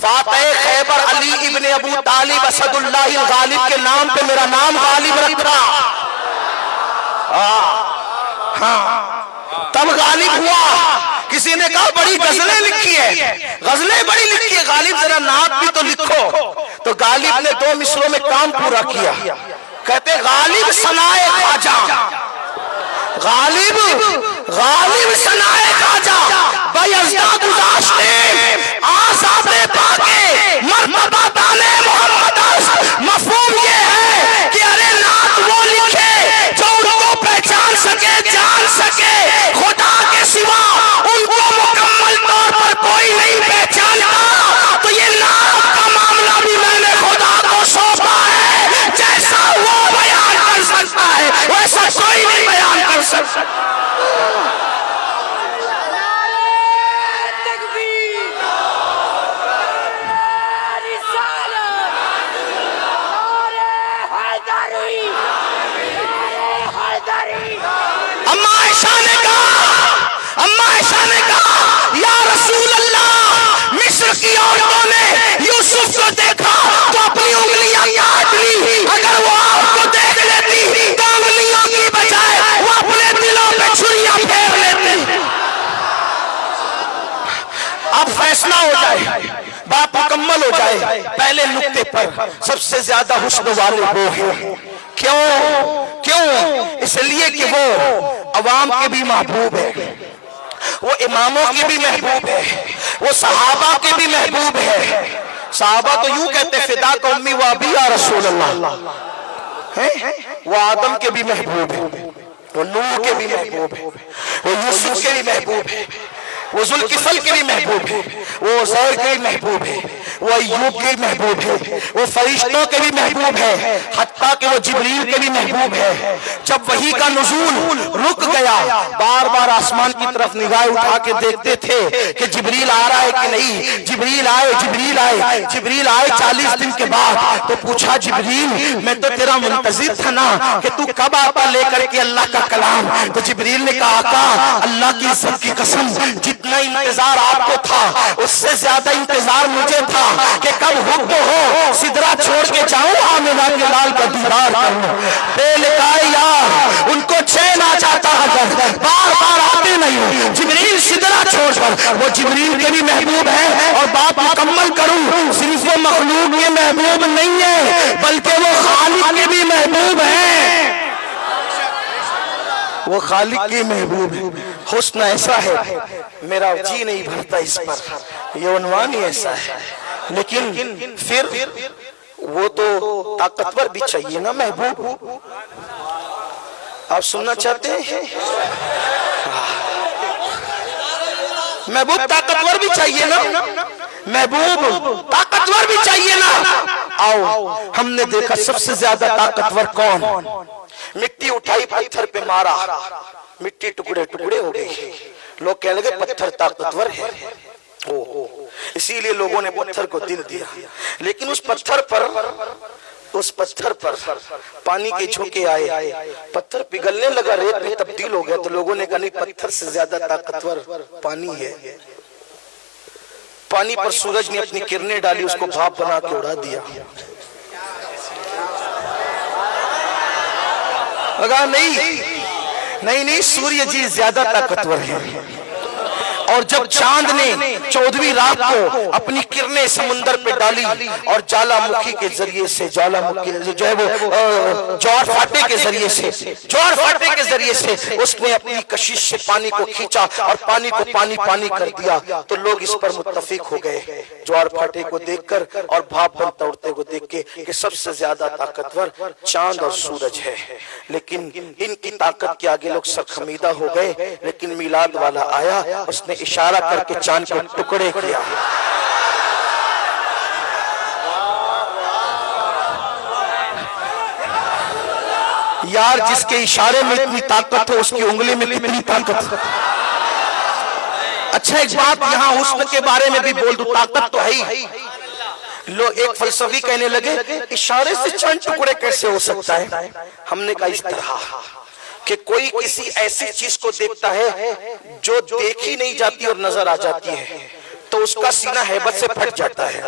فاتح خیبر علی ابن ابو طالب اسد اللہ الغالب کے نام پہ میرا نام غالب رکھا، تب غالب ہوا۔ کسی نے کہا بڑی غزلیں لکھی ہے، غزلیں بڑی لکھی ہے، غالب ذرا نعت بھی تو لکھو۔ تو غالب نے 2 مصروں میں کام پورا کیا، کہتے غالب ثنائے خواجہ، غالب ثنائے خواجہ بایزدہ گذاشتے آزاد پاکے مرتبہ دانے محمد است۔ مفہوم یہ ہے کہ ارے نعت وہ لکھے جو ان کو پہچان سکے، جان سکے، خدا کے سوا ان کو مکمل طور پر کوئی نہیں پہچانتا۔ تو یہ نعت کا معاملہ بھی میں نے خدا کو سونپا ہے، جیسا وہ بیان کر سکتا ہے ویسا کوئی نہیں بیان کر سکتا۔ اما عائشہ نے کہا یا رسول اللہ، مصر کی عورتوں نے یوسف کو دیکھا تو اپنی انگلیاں کاٹ لی، اگر وہ آپ کو دیکھ لیتی تو انگلیوں کی بجائے وہ اپنے دلوں پہ چھریاں پھیر لیتی۔ اب فیصلہ ہو جائے، بات مکمل ہو جائے۔ پہلے نقطے پر سب سے زیادہ حسن والے وہ ہیں، کیوں؟ اس لیے کہ وہ عوام کے بھی محبوب ہے، وہ اماموں کے بھی محبوب ہے، وہ صحابہ کے بھی محبوب ہے۔ صحابہ تو یوں کہتے فداک امی و ابی یا رسول اللہ، وہ آدم کے بھی محبوب ہے، وہ نوح کے بھی محبوب ہے، وہ یوسف کے بھی محبوب ہے، وہ ذوالکفل کے بھی محبوب ہے، وہ عزیر کے بھی محبوب ہے، وہ ایوب کے بھی محبوب ہے، وہ فرشتوں کے بھی محبوب ہے، حتیٰ کہ وہ جبریل کے بھی محبوب ہے۔ جب وحی کا نزول رک گیا، بار بار آسمان کی طرف نگاہ اٹھا کے دیکھتے تھے کہ جبریل آ رہا ہے کہ نہیں۔ جبریل آئے 40 دن کے بعد تو پوچھا جبریل میں تو تیرا منتظر تھا نا کہ تو کب آتا لے کر کے اللہ کا کلام۔ تو جبریل نے کہا آقا اللہ کی عزت کی قسم جتنا انتظار آپ کو تھا اس سے زیادہ انتظار مجھے تھا کہ کب حکم ہو سدرہ چھوڑ کے جاؤں آمنہ کے لال کا دیدار کروں۔ بے لقائے یار ان کو چین آ جاتا اگر بار بار آتے نہیں۔ جبریل سدرہ چھوڑ کر، وہ جبریل کے بھی محبوب ہے، اور بات مکمل کروں صرف وہ مخلوق کے محبوب نہیں ہے بلکہ وہ خالق کے بھی محبوب ہیں، وہ خالق کے محبوب ہے۔ حسن ایسا ہے میرا جی نہیں بھرتا اس پر، یہ عنوان ہی ایسا ہے، لیکن پھر وہ تو طاقتور بھی چاہیے نا محبوب۔ آپ سننا چاہتے ہیں؟ محبوب طاقتور بھی چاہیے نا، محبوب طاقتور بھی چاہیے نا۔ آؤ ہم نے دیکھا سب سے زیادہ طاقتور کون؟ مٹی اٹھائی پتھر پہ مارا، مٹی ٹکڑے ٹکڑے ہو گئی، لوگ کہنے لگے پتھر طاقتور ہے، اسی لیے لوگوں نے پتھر کو دل دیا۔ لیکن اس پتھر پر پانی کے جھونکے آئے، پتھر پگھلنے لگا، ریت میں تبدیل ہو گیا، تو لوگوں نے کہا نہیں پتھر سے زیادہ طاقتور پانی ہے۔ پانی پر سورج نے اپنی کرنیں ڈالی، اس کو بھاپ بنا کے اڑا دیا۔ اگر نہیں سوریہ جی زیادہ طاقتور ہے۔ اور جب چاند نے 14ویں رات کو اپنی کرنیں سمندر پہ ڈالی اور جالا مکھی کے ذریعے سے جو ہے وہ جوار فاٹے کے ذریعے سے اس نے اپنی کشش سے پانی کو کھینچا اور پانی کو پانی کر دیا، تو لوگ اس پر متفق ہو گئے جوار فاٹے کو دیکھ کر اور بھاپ بنتا اڑتے کو دیکھ کے کہ سب سے زیادہ طاقتور چاند اور سورج ہے۔ لیکن ان کی طاقت کے آگے لوگ سرخمیدہ ہو گئے، لیکن میلاد والا آیا، اس نے اشارہ کر کے چاند کو ٹکڑے کیا۔ یار جس کے اشارے میں اتنی طاقت ہو اس کی انگلی میں کتنی طاقت۔ اچھا ایک بات یہاں حسن کے بارے میں بھی بول دوں، طاقت تو ہے ہی۔ لوگ ایک فلسفی کہنے لگے اشارے سے چاند ٹکڑے کیسے ہو سکتا ہے؟ ہم نے کہا اس طرح کہ کوئی کسی ایسی چیز کو دیکھتا ہے جو دیکھی نہیں جاتی اور نظر آ جاتی ہے تو اس کا سینہ ہیبت سے پھٹ جاتا ہے،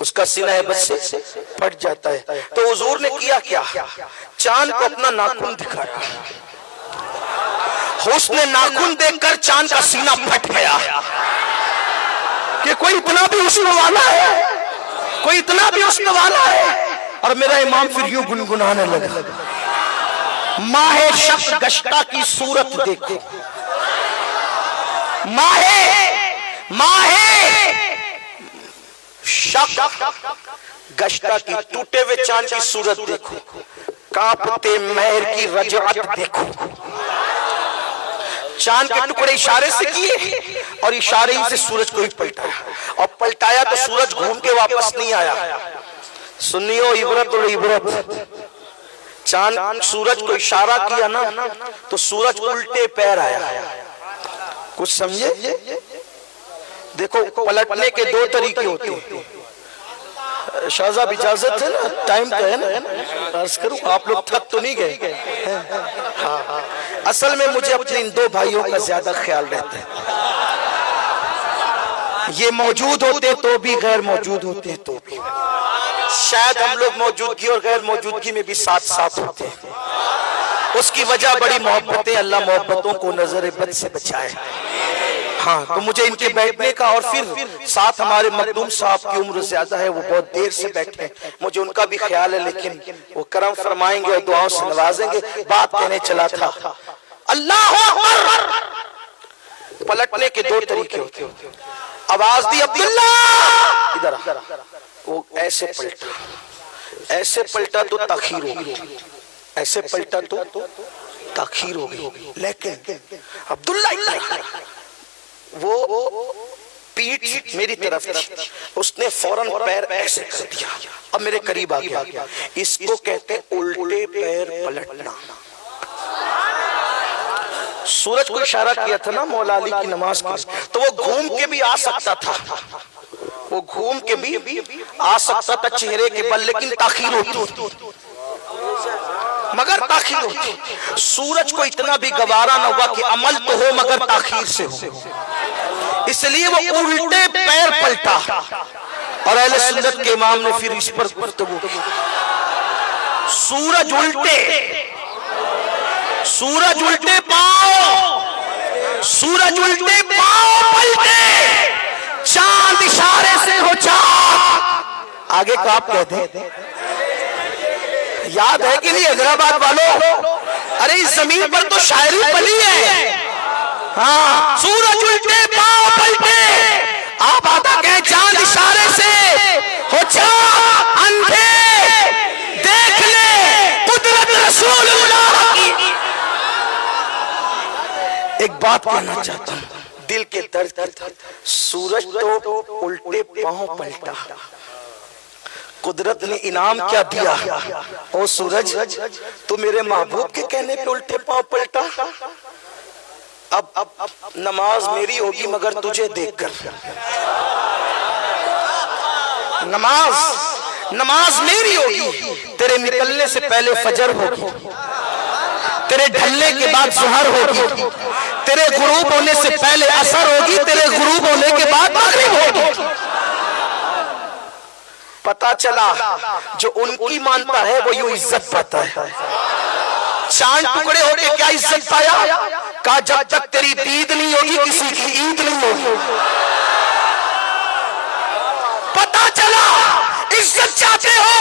اس کا سینہ ہیبت سے پھٹ جاتا ہے۔ تو حضور نے کیا کیا؟ چاند کو اپنا ناخن دکھایا، حسن ناخن دیکھ کر چاند کا سینہ پھٹ گیا کہ کوئی اتنا بھی حسن والا ہے، کوئی اتنا بھی حسن والا ہے۔ اور میرا امام پھر یوں گنگنانے لگا، ماہ شب گشتہ کی صورت دیکھو، ماہ شب گشتہ کی ٹوٹے ہوئے چاند کی صورت دیکھو، کانپتے مہر کی رجعت دیکھو۔ چاند کے ٹکڑے اشارے سے کیے اور اشارے ہی سے سورج کو ہی پلٹایا، اور پلٹایا تو سورج گھوم کے واپس نہیں آیا۔ سنیو عبرت اور عبرت، چاند سورج کو اشارہ کیا نا تو سورج الٹے پیر آیا۔ کچھ سمجھے؟ دیکھو پلٹنے کے دو طریقے ہوتے ہیں۔ شاہزاب اجازت ہے نا؟ ٹائم تو ہے نا؟ عرض کروں آپ لوگ تھک تو نہیں گئے؟ اصل میں مجھے اپنے ان دو بھائیوں کا زیادہ خیال رہتا ہے، یہ موجود ہوتے تو بھی، غیر موجود ہوتے تو بھی، شاید ہم لوگ موجودگی اور غیر موجودگی میں بھی ساتھ ساتھ ہوتے ہیں۔ اس کی وجہ بڑی محبتیں، اللہ محبتوں کو نظر بد سے بچائے۔ ہاں تو مجھے ان کے بیٹھنے کا، اور پھر ساتھ ہمارے مخدوم صاحب کی عمر زیادہ ہے، وہ بہت دیر سے بیٹھے، مجھے ان کا بھی خیال ہے، لیکن وہ کرم فرمائیں گے اور دعاؤں سے نوازیں گے۔ بات کہنے چلا تھا، اللہ اکبر، پلٹنے کے دو طریقے ہوتے ہیں۔ آواز دی عبداللہ ادھر آ، وہ ایسے پلٹا، ایسے پلٹا تو تاخیر ہو گئی، ایسے پلٹا تو تاخیر ہو گئی، لیکن عبداللہ وہ پیٹھ میری طرف تھی، اس نے فوراً پیر ایسے کر دیا، اب میرے قریب آ گیا۔ اس کو کہتے ہیں الٹے پیر پلٹنا۔ سورج کو اشارہ کیا تھا نا مولا علی کی نماز کی، تو وہ گھوم کے بھی آ سکتا تھا، وہ گھوم کے بھی آ سکتا تھا چہرے کے بل، لیکن تاخیر ہوتی، مگر تاخیر ہوتی۔ سورج کو اتنا بھی گوارا نہ ہوا کہ عمل تو ہو مگر تاخیر سے ہو، اس لیے وہ الٹے پیر پلٹا، اور اہل سنت کے امام نے پھر اس پر گفتگو کی۔ سورج الٹے، سورج الٹے پاؤں، سورج الٹے پاؤں پلٹے، چاند اشارے سے ہو چاک۔ آگے کا آپ کہتے ہیں، یاد ہے کہ نہیں حیدرآباد والوں؟ ارے اس زمین پر تو شاعری پلی ہے۔ ہاں، سورج الٹے پاؤں پلٹے، آپ آتا کہیں چاند اشارے سے ہو چاک، اندھے دیکھ لے قدرت رسول اللہ کی۔ ایک بات کہنا چاہتا ہوں دل کے درد کی طرح، سورج تو الٹے پاؤں پلٹا، قدرت نے انعام کیا دیا؟ او سورج تو میرے محبوب کے کہنے پہ الٹے پاؤں پلٹا۔ اب نماز میری ہوگی مگر تجھے دیکھ کر، نماز میری ہوگی، تیرے نکلنے سے پہلے فجر ہوگی، تیرے ڈھلنے کے بعد ظہر ہوگی، تیرے غروب ہونے سے پہلے عصر ہوگی، تیرے غروب ہونے کے بعد مغرب ہوگی۔ پتا چلا جو ان کی مانتا ہے وہ یوں عزت پاتا ہے۔ چاند ٹکڑے ہو کے کیا عزت پایا؟ کہا جب تک تیری دید نہیں ہوگی کسی کی عید نہیں ہوگی۔ پتا چلا عزت چاہتے ہو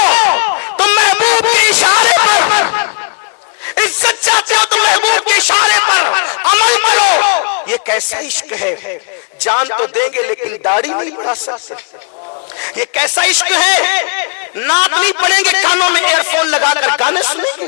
تو محبوب کے اشارے پر، عزت چاہتے ہو تو محبوب کے اشارے پر عمل کرو۔ یہ کیسا عشق ہے، جان تو دیں گے لیکن داڑھی نہیں بڑھا سکتے۔ یہ کیسا عشق ہے، نعت نہیں پڑھیں گے، کانوں میں ایئر فون لگا کر گانے سنیں گے۔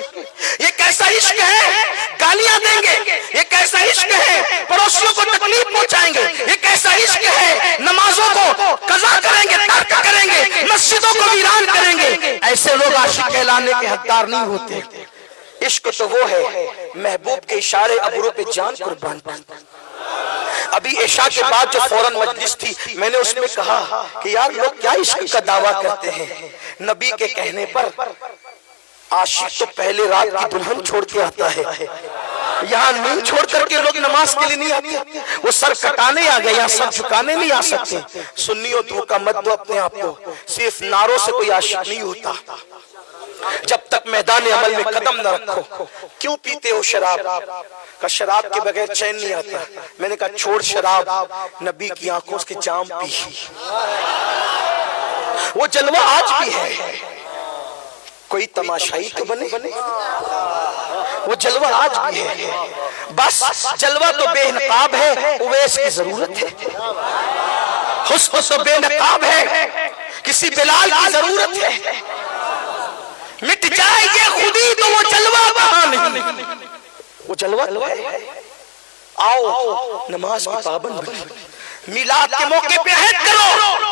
یہ کیسا عشق ہے، گالیاں دیں گے۔ یہ کیسا عشق ہے، پڑوسیوں کو تکلیف پہنچائیں گے۔ یہ کیسا عشق ہے، نمازوں کو قضا کریں گے، ترک کریں گے، مسجدوں کو ویران کریں گے۔ ایسے لوگ عاشق کہلانے کے حقدار نہیں ہوتے۔ عشق تو وہ ہے محبوب کے اشارے ابرو پہ جان قربان کرتا۔ ابھی عشاء کے بعد جو فوراً مجلس تھی، میں نے اس میں کہا کہ یار لوگ کیا عشق کا دعویٰ کرتے ہیں، نبی کے کہنے پر عاشق تو پہلے رات کی دلہن چھوڑ کے آتا ہے، یہاں نیند چھوڑ کر کے لوگ نماز کے لیے نہیں آتے، وہ سر کٹانے آ گئے، یہاں سر جھکانے نہیں آ سکتے۔ سنیوں دھوکہ مت دو اپنے آپ کو، صرف نعروں سے کوئی عاشق نہیں ہوتا، جب تک میدان عمل میں قدم نہ رکھو۔ کیوں پیتے ہو شراب؟ کہ شراب کے بغیر چین نہیں آتا۔ میں نے کہا چھوڑ شراب، نبی کی آنکھوں کے جام پی، وہ جلوہ آج بھی ہے، کوئی تماشائی تو بنے، وہ جلوہ آج بھی ہے، بس جلوہ تو بے نقاب ہے، اویس کی ضرورت ہے، حسن تو بے نقاب ہے، کسی بلال کی ضرورت ہے، مٹ جائے یہ خودی تو وہ جلوہ کہاں نہیں، وہ جلوہ تو ہے۔ آؤ نماز کی پابند بنو، میلاد کے موقع پہ عہد کرو،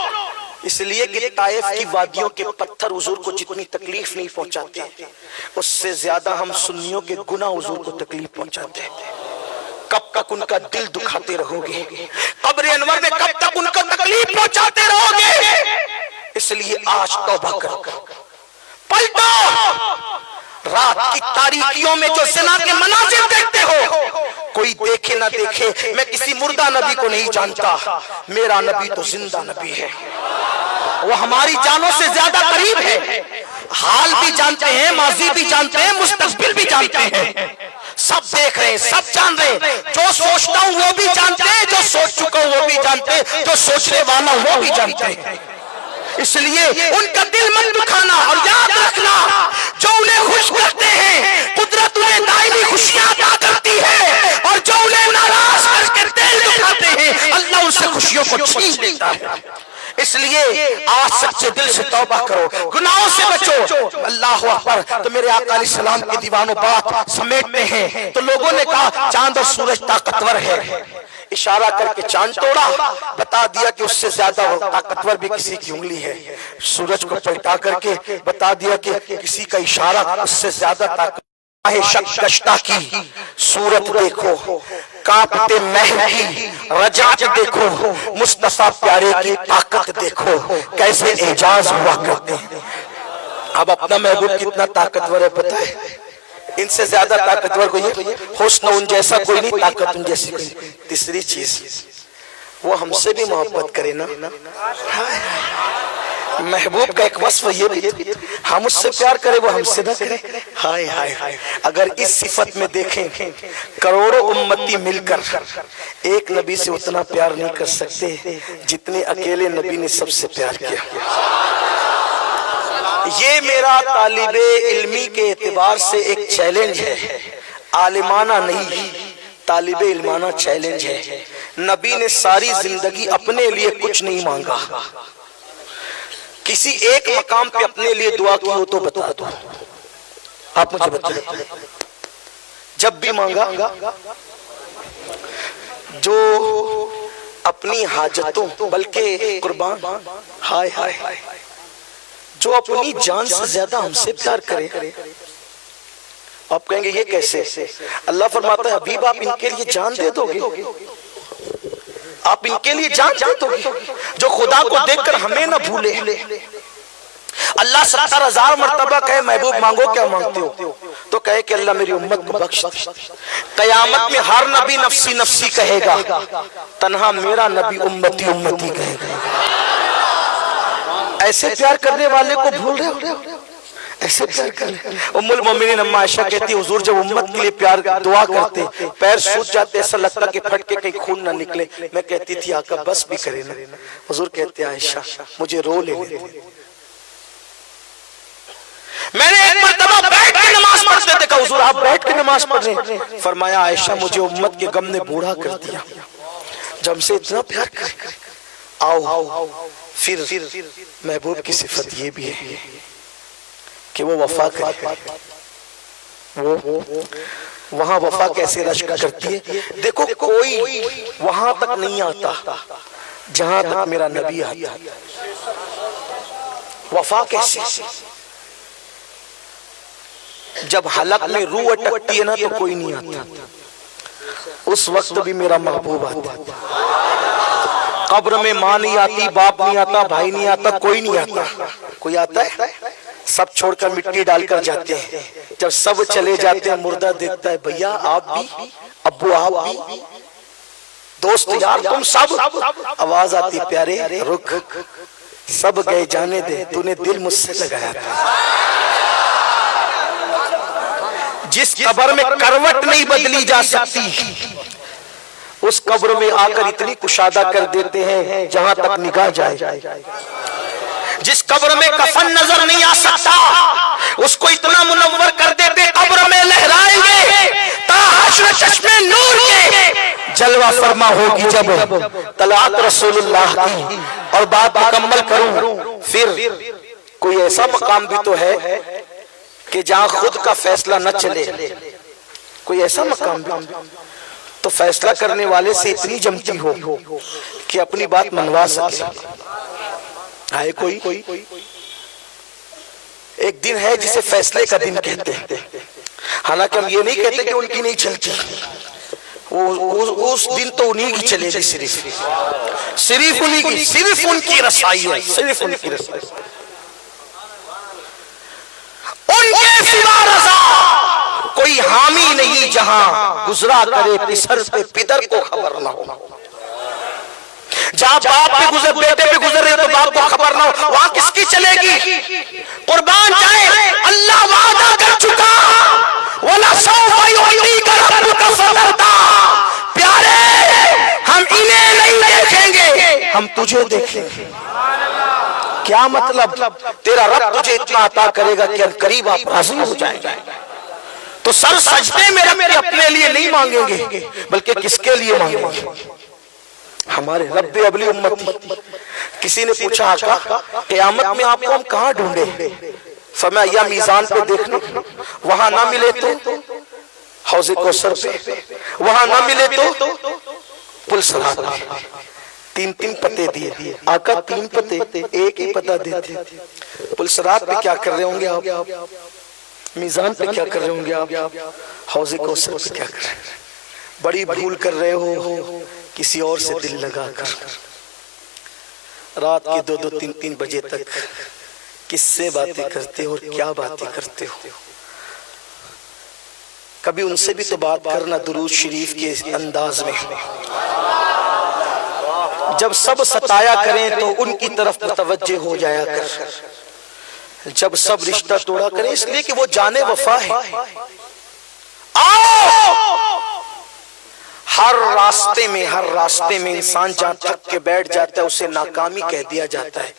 اس لیے کہ طائف کی وادیوں کے پتھر حضور کو جتنی تکلیف نہیں پہنچاتے، اس سے زیادہ ہم سنیوں کے گناہ حضور کو تکلیف پہنچاتے ہیں۔ کب تک ان کا دل دکھاتے رہو گے؟ قبر انور میں کب تک ان کا تکلیف پہنچاتے رہو گے؟ اس لیے آج توبہ کرو، پلٹو۔ رات کی تاریکیوں میں جو زنا کے مناظر دیکھتے ہو، کوئی دیکھے نہ دیکھے، میں کسی مردہ نبی کو نہیں جانتا، میرا نبی تو زندہ نبی ہے، وہ ہماری جانوں سے زیادہ قریب ہے، حال بھی جانتے ہیں، ماضی بھی جانتے ہیں، مستقبل بھی جانتے ہیں، سب دیکھ رہے ہیں، سب جان رہے ہیں، جو سوچتا ہوں وہ بھی جانتے ہیں، جو سوچ چکا ہوں وہ بھی جانتے ہیں، جو سوچنے والا وہ بھی جانتے ہیں۔ اس لیے ان کا دل مت دکھانا، اور یاد رکھنا جو انہیں خوش کرتے ہیں قدرت انہیں دائمی خوشیاں عطا کرتی ہے، اور جو انہیں ناراض کر کے دل دکھاتے ہیں اللہ ان سے خوشیوں کو چھین لیتا ہے۔ اس لیے آج سچے دل سے توبہ کرو، گناہوں سے بچو۔ اللہ اکبر۔ تو میرے آقا علیہ السلام کے دیوانوں بات سمیٹتے ہیں تو لوگوں نے کہا چاند اور سورج طاقتور ہے، اشارہ کر کے چاند توڑا، بتا دیا کہ اس سے زیادہ طاقتور بھی کسی کی انگلی ہے، سورج کو پلٹا کر کے بتا دیا کہ کسی کا اشارہ اس سے زیادہ طاقتور۔ شک کشتہ کی صورت دیکھو، کانپتے مہر کی رجعت دیکھو، مصطفیٰ پیارے کی طاقت دیکھو، کیسے اعجاز ہوا کرتے ہیں۔ اب اپنا محبوب کتنا طاقتور ہے پتہ ہے؟ ان سے زیادہ طاقتور کوئی ہے؟ حسن ان جیسا کوئی نہیں، طاقت ان جیسی کوئی نہیں۔ تیسری چیز، وہ ہم سے بھی محبت کرے نا۔ محبوب کا ایک وصف یہ بھی، ہم اس سے پیار کرے وہ ہم سے نہ کرے۔ ہائے ہائے، اگر اس صفت میں دیکھیں کروڑوں امتی مل کر ایک نبی سے اتنا پیار نہیں کر سکتے جتنے اکیلے نبی نے سب سے پیار کیا۔ یہ میرا طالب علمی کے اعتبار سے ایک چیلنج ہے، عالمانہ نہیں، طالب علمانہ چیلنج ہے۔ نبی نے ساری زندگی اپنے لیے کچھ نہیں مانگا، کسی ایک مقام پہ اپنے لیے دعا کی ہو تو بتا دو، آپ مجھے بتائیں۔ جب بھی مانگا جو اپنی حاجتوں بلکہ قربان، ہائے ہائے، جو اپنی جان سے زیادہ ہم سے پیار کرے۔ آپ کہیں گے یہ کیسے؟ اللہ فرماتا ہے حبیب آپ ان کے لیے جان دے دو گے، آپ ان کے لیے جان دے دو گے جو خدا کو دیکھ کر ہمیں نہ بھولے۔ اللہ 70,000 مرتبہ کہے محبوب مانگو کیا مانگتے ہو، تو کہے کہ اللہ میری امت کو بخش دے۔ قیامت میں ہر نبی نفسی نفسی کہے گا، تنہا میرا نبی امتی امتی کہے گا۔ ایسے پیار کرنے والے کو بھول رہے ہو؟ ایسے پیار کرنے۔ ام المومنین اما عائشہ کہتی حضور جب امت کے لیے پیار دعا کرتے پیر سوج جاتے، ایسا لگتا کہ پھٹ کے کہیں خون نہ نکلے۔ میں کہتی تھی آقا بس بھی کرے نا۔ حضور کہتے عائشہ مجھے رو لے لے۔ میں نے ایک مرتبہ بیٹھ کے نماز پڑھتے دیکھا، حضور آپ بیٹھ کے نماز پڑھ رہے ہیں؟ فرمایا عائشہ مجھے امت کے غم نے بوڑھا کر دیا، جب ہم سے اتنا پیار کرے۔ آؤ پھر محبوب کی صفت یہ بھی ہے کہ وہ وفا کرے۔ وہ وہاں وفا کیسے رشک کرتی ہے؟ دیکھو کوئی وہاں تک نہیں آتا جہاں تک میرا نبی آتا۔ وفا کیسے؟ جب حلق میں روح اٹکتی ہے نا تو کوئی نہیں آتا، اس وقت بھی میرا محبوب آتا۔ قبر میں ماں نہیں آتی، باپ نہیں آتا، بھائی نہیں آتا، کوئی نہیں آتا۔ کوئی آتا ہے؟ سب چھوڑ کر مٹی ڈال کر جاتے ہیں. جب سب چلے جاتے ہیں مردہ دیکھتا ہے, بھیا آپ بھی, ابو آپ بھی, دوست یار تم سب. آواز آتی پیارے رک, سب گئے جانے دے, تو نے دل مجھ سے لگایا تھا. جس قبر میں کروٹ نہیں بدلی جا سکتی اس قبر میں آ کر اتنی کشادہ کر دیتے ہیں جہاں تک نگاہ جائے. جس قبر میں کفن نظر نہیں آ سکتا اس کو اتنا منور کر دیتے قبر میں لہرائیں گے تا حشر چشمے نور کے جلوہ فرما ہوگی. جب طلعت رسول اللہ کی اور بات مکمل کروں, پھر کوئی ایسا مقام بھی تو ہے کہ جہاں خود کا فیصلہ نہ چلے. کوئی ایسا مقام بھی تو فیصلہ کرنے والے سے اتنی جمتی ہو کہ اپنی بات منوا سکے. آئے کوئی ایک دن ہے جسے فیصلے کا دن کہتے ہیں. حالانکہ ہم یہ نہیں کہتے کہ ان کی نہیں چلتی, اس دن تو انہی کی چلے گی, صرف انہی کی, صرف ان کی رسائی ہے, صرف ان کی رسائی. ان کے سوا رضا کوئی حامی نہیں جہاں گزرا کرے پسر پہ پدر کو خبر نہ ہو. جہاں باپ پہ گزر, بیٹے پہ گزر رہے تو باپ کو خبر نہ ہو, وہاں کس کی چلے گی؟ قربان جائے اللہ وعدہ کر چکا, وَلَسَوْفَ يُعْطِيكَ رَبُّكَ فَتَرْضَىٰ. پیارے ہم انہیں نہیں دیکھیں گے, ہم تجھے دیکھیں گے. کیا مطلب؟ تیرا رب تجھے اتنا عطا کرے گا کہ قریب آپ راضی ہو جائیں گے. تو سر سجدے میں رب کے اپنے لیے نہیں مانگیں گے بلکہ کس کے لیے مانگیں گے؟ ہمارے رب ابلی امتی. کسی نے پوچھا آقا قیامت میں آپ کو ہم کہاں ڈھونڈے؟ فرمایا یا میزان پہ دیکھنا, وہاں نہ ملے تو حوض کوثر پہ, وہاں نہ ملے تو پل صراط پہ. تین پتے دیے آقا, تین پتے ایک ہی پتہ دیتے. پل صراط پہ کیا کر رہے ہوں گے آپ؟ میزان پہ کیا کر رہے ہوں گے آپ؟ حوض کوثر پہ کیا کر رہے ہیں؟ بڑی بھول کر رہے ہو کسی اور سے دل لگا کر. رات کے 2-3 بجے تک کس سے باتیں کرتے ہو اور کیا باتیں کرتے ہو؟ کبھی ان سے بھی تو بات کرنا درود شریف کے انداز میں. جب سب ستایا کریں تو ان کی طرف متوجہ ہو جایا کر. جب سب رشتہ توڑا کریں اس لیے کہ وہ جانے وفا ہے. ہر راستے میں انسان جہاں تھک کے بیٹھ جاتا ہے اسے ناکامی کہہ دیا جاتا ہے.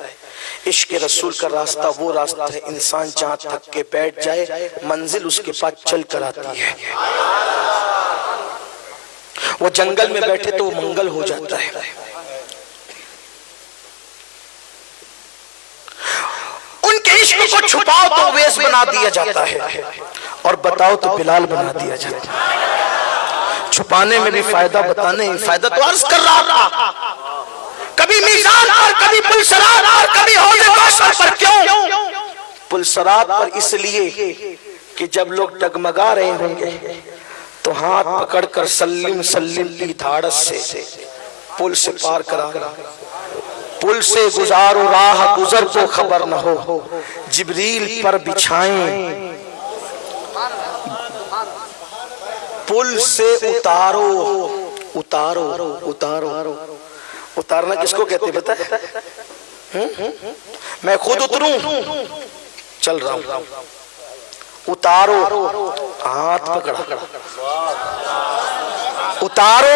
عشق رسول کا راستہ وہ راستہ ہے انسان جہاں تھک کے بیٹھ جائے منزل اس کے پاس چل کر آتی ہے. وہ جنگل میں بیٹھے تو وہ منگل ہو جاتا ہے. ان کے عشق کو چھپاؤ تو ویس بنا دیا جاتا ہے اور بتاؤ تو بلال بنا دیا جاتا ہے. چھپانے میں بھی فائدہ, بتانے میں فائدہ. تو عرض کر رہا تھا کبھی میزان پر, کبھی پل صراط پر, کبھی حوض کوثر پر. کیوں پل صراط پر؟ اس لیے کہ جب لوگ ڈگمگا رہے ہوں گے تو ہاتھ پکڑ کر سلم کی دھاڑس سے پل سے پار کرا. پل سے گزارو راہ گزر کو خبر نہ ہو, جبریل پر بچھائیں پل سے اتارنا کس کو کہتے بتا؟ میں خود اتروں, چل رہا ہوں, اتارو, ہاتھ پکڑا, اتارو,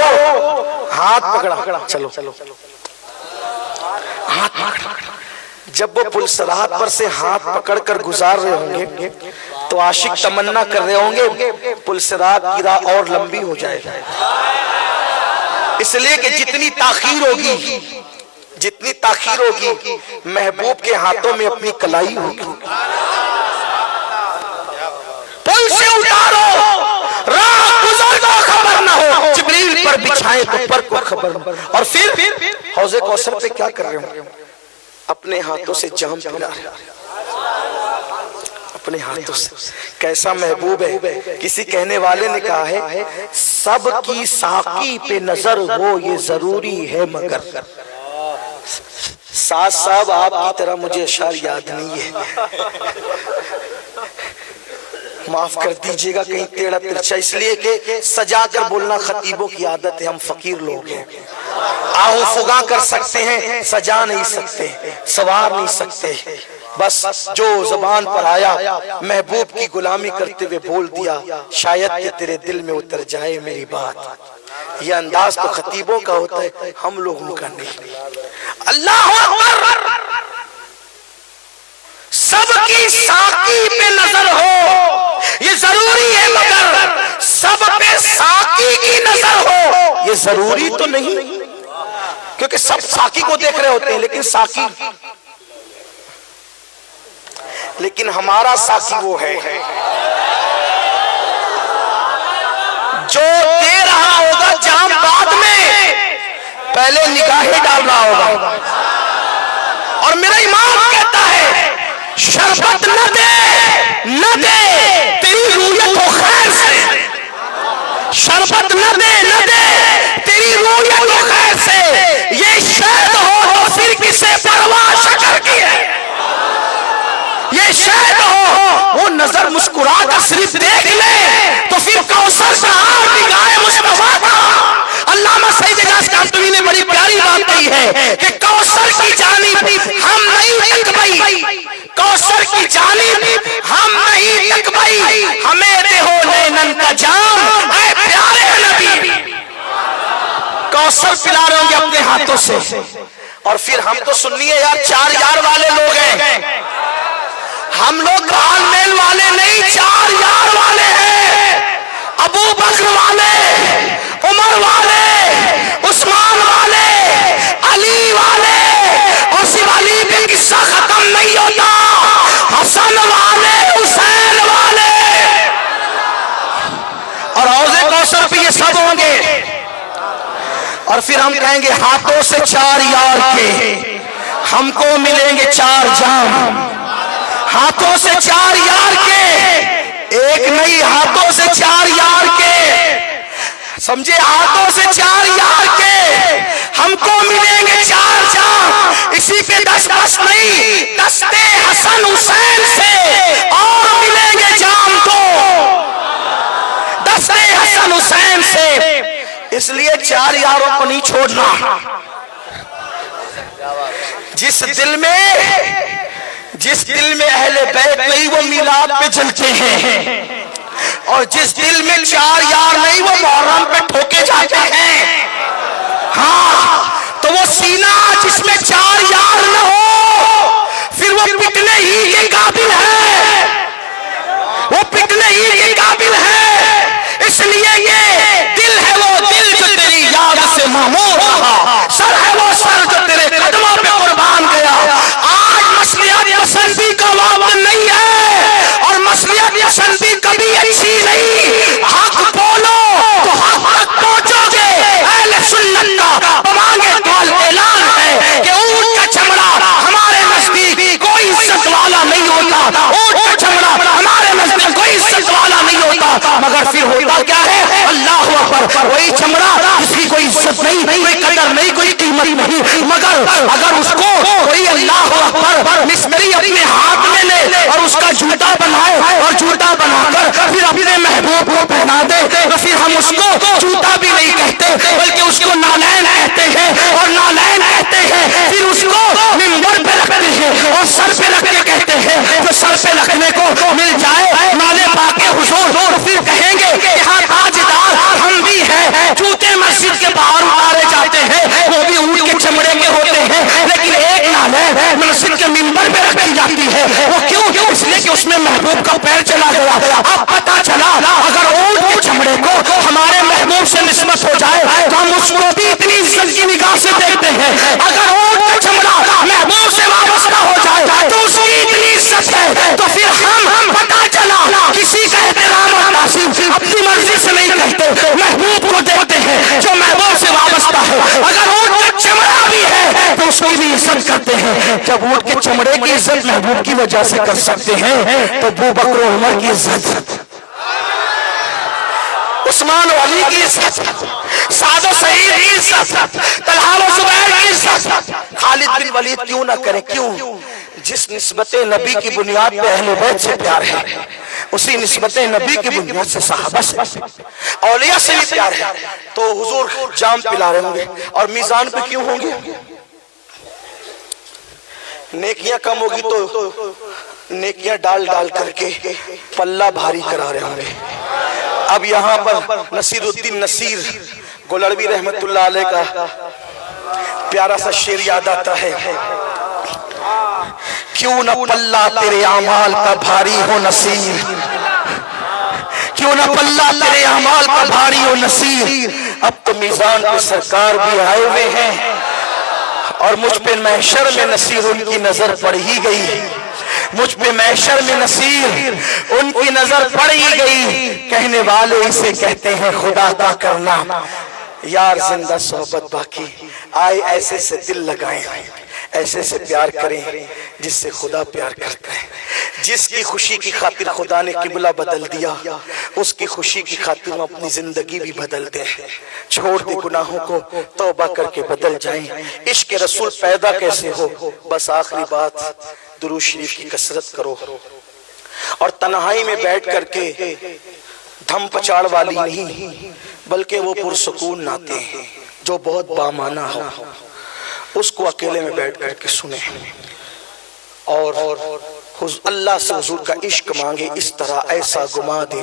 ہاتھ پکڑا, چلو ہاتھ پکڑا. جب وہ پل صراط پر سے ہاتھ پکڑ کر گزار رہے ہوں گے تو عاشق تمنا کر رہے ہوں گے پل صراط کی راہ اور لمبی ہو جائے. اس لیے کہ جتنی تاخیر ہوگی محبوب کے ہاتھوں میں اپنی کلائی ہوگی. پل سے اتارو راہ گزر کو خبر نہ ہو, جبریل پر بچھائیں تو پر کو خبر نہ ہو. اور پھر حوض کوثر پہ کیا کر رہے ہوں؟ اپنے ہاتھوں سے جام پلا رہے, اپنے ہاتھوں سے. کیسا محبوب ہے. کسی کہنے والے نے کہا ہے سب کی ساقی پہ نظر ہو یہ ضروری ہے مگر ساز صاحب آپ کی طرح مجھے اشعار یاد نہیں ہے، معاف کر دیجئے گا کہیں ٹیڑھا ترچھا، اس لیے کہ سجا کر بولنا خطیبوں کی عادت ہے، ہم فقیر لوگ ہیں، آہو فگاں کر سکتے ہیں، سجا نہیں سکتے، سوار نہیں سکتے، بس جو زبان پر آیا محبوب کی غلامی کرتے ہوئے بول دیا، شاید کہ تیرے دل میں اتر جائے میری بات۔ یہ انداز تو خطیبوں کا ہوتا ہے، ہم لوگوں کا نہیں۔ اللہ اکبر، سب کی ساقی پہ نظر ہو یہ ضروری ہے، مگر سب پہ ساقی کی نظر ہو یہ ضروری تو نہیں، کیونکہ سب ساقی کو دیکھ رہے ہوتے ہیں، لیکن ہمارا ساقی وہ ہے جو دے رہا ہوگا جام بعد میں پہلے نگاہیں ڈال رہا ہوگا۔ اور میرا امام کہتا ہے شربت نہ دے تیری رویت و خیر سے، شربت نہ دے تیری رویت و خیر سے، یہ شہد ہو پھر کسے پرواہ شکر کی ہے، یہ شہد ہو وہ نظر مسکرا کر صرف دیکھ لے تو پھر کوثر سے نگاہ مصطفیٰ کا۔ علامہ سعید اجاز کاظمی نے بڑی پیاری بات کہی ہے کہ کوثر کی جانب ہم نہیں تکبئی، کوثر کی جانب ہم نہیں تکبئی، ہمیں دے ہو لینن کا جام اے پیارے نبی، کوثر پلا رہے ہوں گے اپنے ہاتھوں سے۔ اور پھر ہم تو سنیے یار، چار یار والے لوگ ہیں، ہم لوگ گال میل والے نہیں، چار یار والے ہیں، ابو بکر والے، عمر والے، عثمان والے، علی والے، اور صرف علی پہ قصہ ختم نہیں ہوتا، حسن والے، حسین والے، اور حوض کوثر پہ یہ سب ہوں گے۔ اور پھر ہم کہیں گے ہاتھوں سے چار یار کے ہم کو ملیں گے چار جام، ہاتھوں سے چار یار کے، ایک نہیں ہاتھوں سے چار یار کے، سمجھے، ہاتھوں سے چار یار کے ہم کو ملیں گے چار جام، اسی پہ دس نہیں، دستے حسن حسین سے اور ملیں گے جام تو، دستے حسن حسین سے۔ اس لیے چار یاروں کو نہیں چھوڑنا، جس دل میں اہل بیت نہیں وہ میلاد پہ جلتے ہیں، اور جس دل میں چار یار نہیں وہ محرم پہ ٹھوکے جاتے ہیں۔ ہاں تو وہ سینہ جس میں چار یار نہ ہو پھر وہ پٹنے ہی کے قابل ہے، وہ پٹنے ہی کے قابل ہے۔ اس لیے یہ دل ہے وہ دل جو تیری یاد سے معمور رہا، سر ہے وہ سر جو تیرے قدموں پہ قربان گیا۔ آج مصلحت پسندی کا وقت نہیں ہے، اور مصلحت پسندی کبھی اچھی نہیں، حق بولو تو حق تک پہنچو گے۔ اہل سنت کا بمانگے قول اعلان ہے کہ اونٹ کا چمڑا ہمارے نزدیک کوئی عزت والا نہیں ہوتا، اونٹ کا چمڑا ہمارے نزدیک کوئی عزت والا نہیں ہوتا، مگر پھر ہوتا کیا ہے؟ اللہ اکبر، وہی چمڑا جس کی کوئی عزت نہیں، کوئی قدر نہیں، کوئی قیمت نہیں، مگر اگر اس کو کوئی اللہ اکبر مستری اپنے ہاتھ میں لے اور اس کا جوتا بنائے اور جوتا بنا کر پھر اپنے محبوب کو پہنا دے تو پھر ہم اس کو جوتا بھی نہیں کہتے بلکہ اس کو نالین کہتے ہیں، اور نالین کہتے ہیں پھر اس کو منبر پہ رکھتے ہیں اور سر پہ رکھ کے کہتے ہیں، جو سر پہ رکھنے کو مل جائے نالے پاک حضور تو پھر کہیں گے کہ ہاں تاجدار ہم بھی ہیں۔ جوتے مسجد کے باہر اتارے جاتے ہیں وہ بھی اونٹ کے چمڑے کے ہوتے ہیں، لیکن ایک نالین مسجد کے منبر پہ رکھی جاتی ہے، وہ کیوں؟ اس لیے کہ اس میں محبوب کا پیر چلا گیا۔ اب پتا چلا اگر اونٹ کے چمڑے کو ہمارے محبوب سے نسبت ہو جائے تو ہم اس کو بھی اتنی عزت کی نگاہ سے دیکھتے ہیں، اگر اونٹ کا چمڑا محبوب سے وابستہ ہو جائے تو اس کی اتنی عزت ہے، تو پھر ہم پتا چلا کسی کا احترام اور تعظیم اپنی مرضی سے نہیں کرتے، محبوب کو دیکھتے ہیں جو محبوب سے وابستہ ہے۔ اگر اونٹ کا چمڑا بھی ہے تو اس کی بھی عزت کرتے ہیں۔ جب اونٹ کے چمڑے کی عزت محبوب کی وجہ سے کر سکتے ہیں تو ابو بکر و عمر کی عزت اس عثمان و علی کی عزت، سعد و سعید کی عزت، طلحہ و زبیر کی عزت خالد بن ولید کیوں نہ کریں؟ کیوں؟ جس نسبت نبی کی بنیاد پہ اہل بیت سے پیار ہے، اسی نسبت نبی کی بنیاد سے صحابہ سے، اولیاء سے بھی پیار ہے۔ تو حضور جام پلا رہے ہوں گے اور میزان پہ کیوں ہوں گے؟ نیکیاں کم ہوگی تو نیکیاں ڈال ڈال کر کے پلہ بھاری کرا رہے ہوں گے۔ اب یہاں پر نصیر الدین نصیر گولڑوی رحمت اللہ علیہ کا پیارا سا شعر یاد آتا ہے، کیوں نہ پلہ تیرے اعمال کا بھاری ہو نصیر، کیوں نہ پلہ تیرے اعمال کا بھاری ہو نصیر، اب تو میزان پہ سرکار بھی آئے ہوئے ہیں اور مجھ پہ محشر میں نصیر ان کی نظر پڑ ہی گئی، مجھ پہ محشر میں نصیر ان کی نظر پڑ ہی گئی، کہنے والے اسے کہتے ہیں خدا کا کرنا۔ یار زندہ صحبت باقی، آئے ایسے سے دل لگائیں، ایسے سے پیار کریں جس سے خدا پیار کرتا ہے۔ جس کی خوشی کی خاطر خدا نے قبلہ بدل دیا، اس کی خوشی کی خاطر ہم اپنی زندگی بھی بدل دیں، چھوڑ دے گناہوں کو، توبہ کر کے بدل جائیں۔ عشق رسول پیدا کیسے ہو؟ بس آخری بات، درود شریف کی کثرت کرو، اور تنہائی میں بیٹھ کر کے دھم پچاڑ والی نہیں، بلکہ وہ پرسکون نعتیں ہیں جو بہت بامانہ ہو، اس کو اکیلے میں بیٹھ کر کے سنیں اور اللہ سے حضور کا عشق مانگے۔ اس طرح ایسا گما دے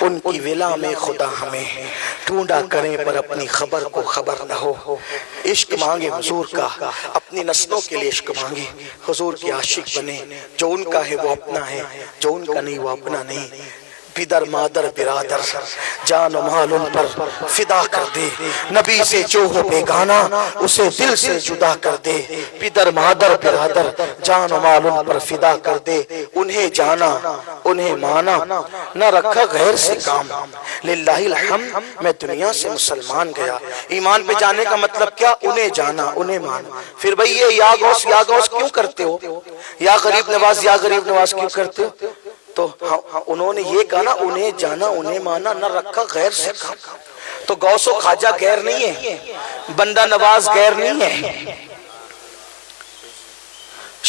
ان کی ولا میں خدا ہمیں، ڈھونڈا کریں پر اپنی خبر کو خبر نہ ہو۔ عشق مانگے حضور کا، اپنی نسلوں کے لیے عشق مانگے، حضور کے عاشق بنے، جو ان کا ہے وہ اپنا ہے، جو ان کا نہیں وہ اپنا نہیں۔ پدر مادر برادر جان و مال ان پر فدا کر دے، نبی سے جو ہو بیگانہ اسے دل سے جدا کر دے۔ پدر مادر برادر جان و مال ان پر فدا کر دے، انہیں جانا انہیں مانا، نہ رکھا غیر سے کام۔ للہ الحمد میں دنیا سے مسلمان گیا۔ ایمان پہ جانے کا مطلب کیا؟ انہیں جانا انہیں مانا۔ پھر بھئی یہ یا غوث کیوں کرتے ہو؟ یا غریب نواز کیوں کرتے ہو؟ تو انہوں نے یہ کہا نا، انہیں جانا انہیں مانا، نہ رکھا غیر سے کام۔ تو غوث و خواجہ غیر نہیں ہے، بندہ نواز غیر نہیں ہے،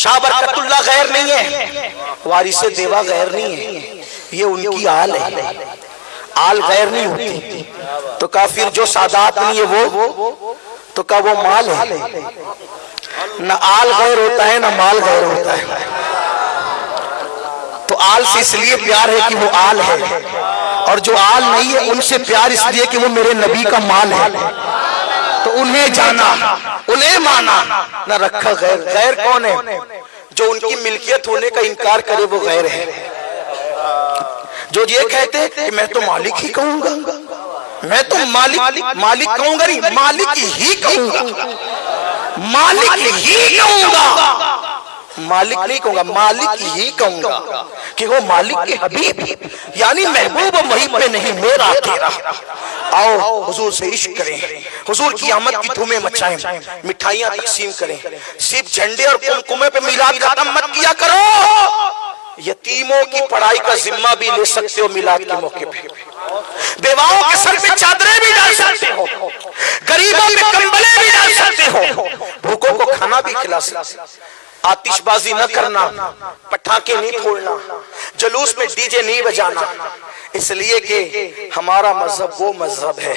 شاہ برکت اللہ غیر نہیں ہے، وارث دیوا غیر نہیں ہے، یہ ان کی آل ہے، آل غیر نہیں ہوتی۔ تو کافر جو سادات نہیں ہے وہ تو کا وہ مال ہے، نہ آل غیر ہوتا ہے نہ مال غیر ہوتا ہے۔ تو آل سے اس لیے پیار ہے کہ وہ آل ہے، اور جو آل نہیں ہے ان سے پیار اس لیے کہ وہ میرے نبی کا مال ہے۔ تو انہیں جانا انہیں مانا، نہ رکھا غیر۔ غیر کون ہے؟ جو ان کی ملکیت ہونے کا انکار کرے وہ غیر ہے۔ جو یہ کہتے کہ میں تو مالک ہی کہوں گا، میں تو مالک کہوں گا نہیں، مالک ہی کہوں گا، مالک ہی کہوں گا، مالک نہیں کہوں گا، مالک ہی کہوں گا، کہ وہ مالک کے حبیب یعنی محبوب وہی پہ نہیں میرا تیرا۔ آؤ حضور سے عشق کریں، حضور کی آمد کی دھومیں مچائیں، مٹھائیاں تقسیم کریں، صرف جھنڈے اور قمقمے پہ میلاد ختم مت کیا کرو، یتیموں کی پڑھائی کا ذمہ بھی لے سکتے ہو میلاد کے موقع پہ، بیواؤں کے سر پہ چادریں بھی ڈال سکتے ہو، غریبوں پہ کمبلیں بھی ڈال سکتے ہو، بھوکوں کو کھانا بھی کھلا سکتے ہو۔ آتش بازی نہ کرنا، پٹاخے نہیں پھوڑنا، جلوس میں ڈی جے نہیں بجانا، اس لیے کہ ہمارا مذہب وہ مذہب ہے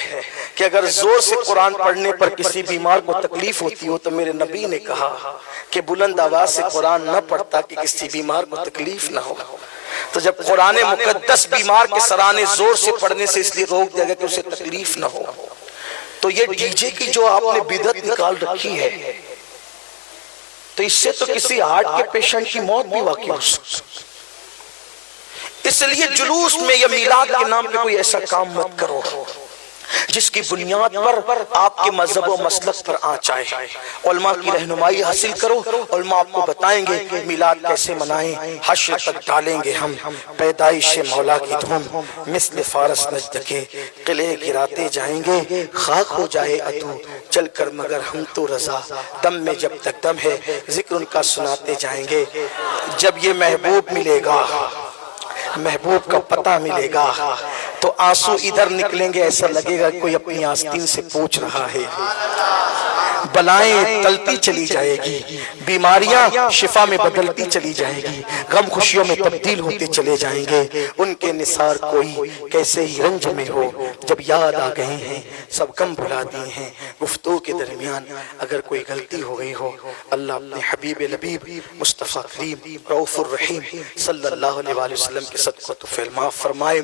کہ اگر زور سے قرآن پڑھنے پر کسی بیمار کو تکلیف ہوتی ہو تو میرے نبی نے کہا کہ بلند آواز سے قرآن نہ پڑھتا کہ کسی بیمار کو تکلیف نہ ہو۔ تو جب قرآن مقدس بیمار کے سرانے زور سے پڑھنے سے اس لیے روک دیا گیا کہ اسے تکلیف نہ ہو، تو یہ ڈی جے کی جو آپ نے بدعت نکال رکھی ہے، تو اس سے تو کسی ہارٹ کے پیشنٹ کی موت بھی واقع ہو سکتی۔ اس لیے جلوس میں یا میلاد کے نام پہ کوئی ایسا کام مت کرو جس کی بنیاد پر آپ کے مذہب و مسلک پر آنچ آئے۔ علماء کی رہنمائی حاصل کرو، علماء آپ کو بتائیں گے میلاد کیسے منائیں، حشر تک ڈالیں گے ہم پیدائش مولا کی دھوم، مثل فارس نجد کے قلعے گراتے جائیں گے، خاک ہو جائے عدو چل کر مگر ہم تو رضا، دم میں جب تک دم ہے ذکر ان کا سناتے جائیں گے۔ جب یہ محبوب ملے گا، محبوب کا پتہ ملے گا، تو آنسو ادھر نکلیں گے، ایسا لگے گا کوئی اپنی آستین سے پوچھ رہا ہے، بلائیں ٹلتی چلی جائے گی، بیماریاں شفا میں بدلتی چلی جائے گی، غم خوشیوں میں تبدیل ہوتے چلے جائیں گے۔ ان کے نثار کوئی کیسے ہی رنج میں ہو، جب یاد آ گئے ہیں سب غم بھلا دیے ہیں۔ گفتگو کے درمیان اگر کوئی غلطی ہو گئی ہو، اللہ اپنے حبیب لبیب مصطفیٰ کریم رؤوف الرحیم صلی اللہ علیہ وآلہ وسلم کے صدقہ تو معاف فرمائے۔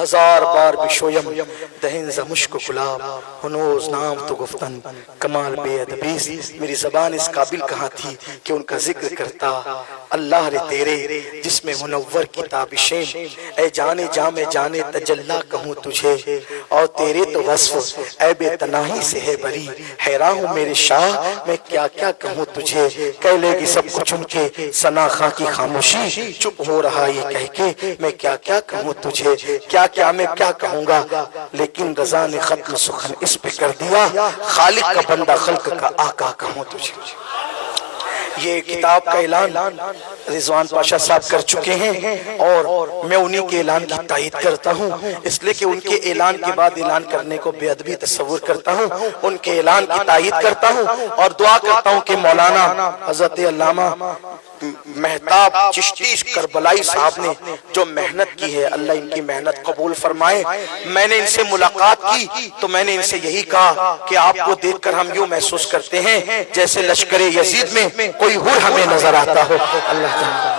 ہزار بار بشویم دہن ز مشک و گلاب، ہنوز نام تو گفتن کمال بے ادبیز۔ میری زبان اس قابل کہاں تھی کہ ان کا ذکر کرتا۔ اللہ رے تیرے جس میں منور کی تابشیں، اے جانے جاں میں جانے تجلا کہوں تجھے، اور تیرے تو وصف اے بے تناہی سے ہے بری۔ حیران ہوں میرے شاہ میں کیا کیا کہوں تجھے، کہہ لے گی سب کچھ ان کے ثنا خاں کی خاموشی، چپ ہو رہا یہ کہہ کے میں کیا کیا کہوں تجھے، کیا کیا میں کیا کہوں گا، لیکن رضا نے ختم سخن اس پہ کر دیا، خالق کا بندہ خلق کا آقا کہوں تجھے۔ یہ کتاب کا اعلان رضوان پاشا صاحب کر چکے ہیں، اور میں انہی کے اعلان کی تائید کرتا ہوں، اس لئے کہ ان کے اعلان کے بعد اعلان کرنے کو بے ادبی تصور کرتا ہوں۔ ان کے اعلان کی تائید کرتا ہوں اور دعا کرتا ہوں کہ مولانا حضرت علامہ مہتاب چشتی کربلائی صاحب نے جو محنت کی ہے، اللہ ان کی محنت قبول فرمائے۔ میں نے ان سے ملاقات کی تو میں نے ان سے یہی کہا کہ آپ کو دیکھ کر ہم یوں محسوس کرتے ہیں جیسے لشکر یزید میں کوئی حور ہمیں نظر آتا ہو۔ اللہ تعالیٰ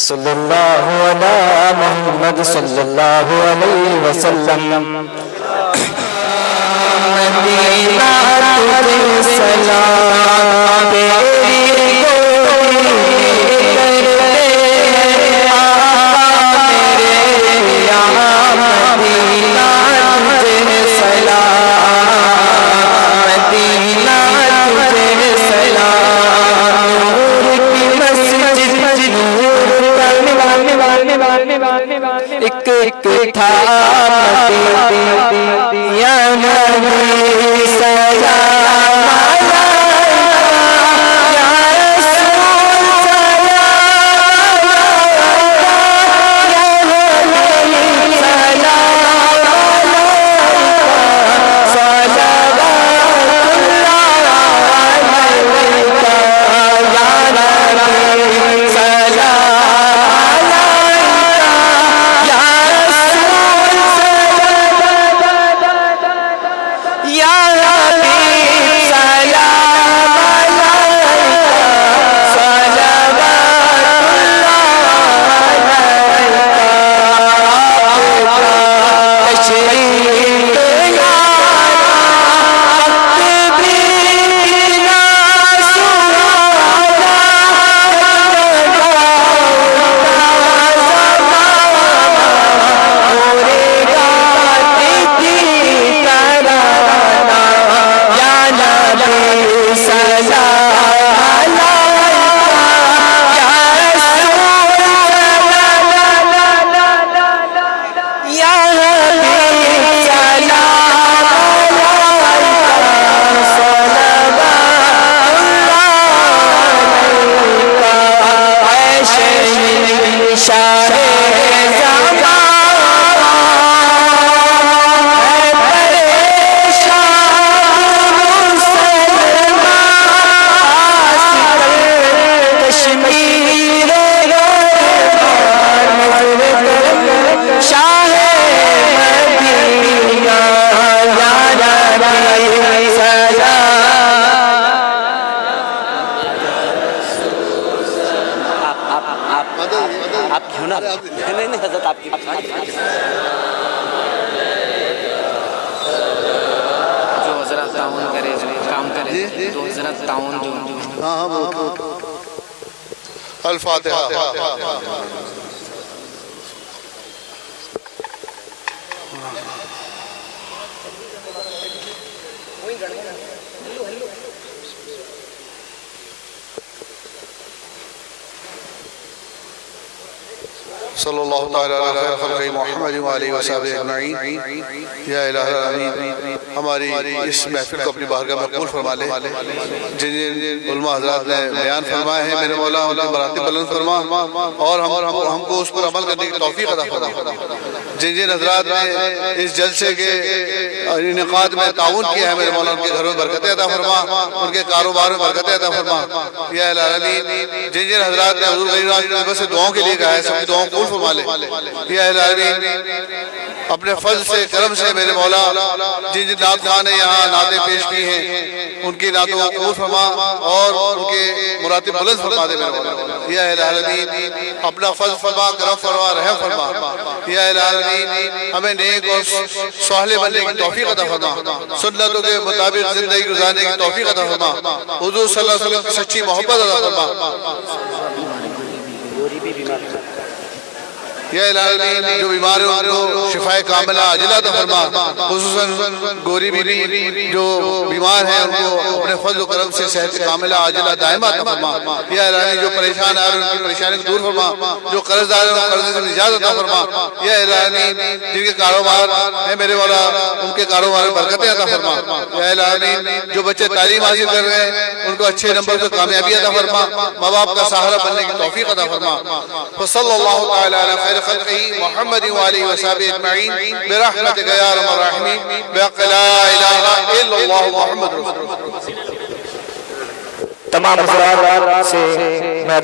صلی اللہ علیہ محمد صلی اللہ علیہ وسلم، مدینہ تجھے سلام، تیری گودی کرتے آقا میرے یہاں، مدینہ تجھے سلام، مدینہ تجھے سلام، نور کی مسجد نور ایک ایک تھا یا نبی سلام یا رسول سلام یا نبی سلام صلوات اللہ علیک یا نبی سلام نہیں حضرت آپ کی جو حضرت تعاون کرے کام کرے جو حضرت تعاون جو ہاں الفاتحہ۔ صلی اللہ تعالیٰ علی خیر خلقہ محمد وآلہ وصحبہ اجمعین۔ یا الہ العالمین، ہماری اس محفل کو اپنی بارگاہ میں قبول فرما لے۔ جن جن علماء حضرات نے بیان فرمائے ہیں میرے مولا ان کی مراتب بلند فرما، اور ہم کو اس پر عمل کرنے کی توفیق عطا فرما۔ جن جن حضرات نے اس جلسے کے انعقاد میں تعاون کیا ہے میرے مولا ان کے گھروں میں برکتیں عطا فرما، ان کے کاروبار میں برکتیں عطا فرما۔ یا الہ العالمین، جن جن حضرات نے حضور غریب نواز کی سے دعاؤں کے لیے کہا ہے سب کی دعاؤں قبول فرما لے۔ یا الہ العالمین، اپنے فضل سے کرم سے میرے مولا جن جن نعت خواہ نے یہاں نعتیں پیش کی ہیں ان کی نعتوں کو قبول فرما اور ان کے مراتب بلند فرما دے میرے مولا۔ یا الہ العالمین، اپنا فضل فرما، کرم فرما، رحم فرما۔ یا الہ العالمین، ہمیں نیک اور صالح بننے کی توفیق عطا فرما، سنتوں کے مطابق زندگی گزارنے کی توفیق عطا فرما، حضور صلی اللہ علیہ وسلم کی سچی محبت عطا فرما۔ یا الہ العالمین، جو بیمار ہیں ان کو شفائے کاملہ عاجلہ عطا فرما، خصوصاً گوری بیوی جو بیمار ہیں ان کو اپنے فضل و کرم سے صحت کاملہ عاجلہ دائمہ عطا فرما۔ یا الہ العالمین، جو پریشان ہیں ان کی پریشانی کو دور فرما، جو قرض دار ہیں قرض سے نجات عطا فرما۔ یا الہ العالمین، جن کے کاروبار ہیں میرے مولا ان کے کاروبار میں برکتیں عطا فرما۔ یا الہ العالمین، جو بچے تعلیم حاصل کر رہے ہیں ان کو اچھے نمبر سے کامیابی عطا فرما، ماں باپ کا سہارا بننے کی توفیق عطا فرما۔ وصلی اللہ تعالی علی خیر خلقہ محمد وآلہ وصحبہ اجمعین برحمتک یا ارحم الراحمین بحق لا الہ الا اللہ محمد رسول اللہ۔ تمام حضرات سے میں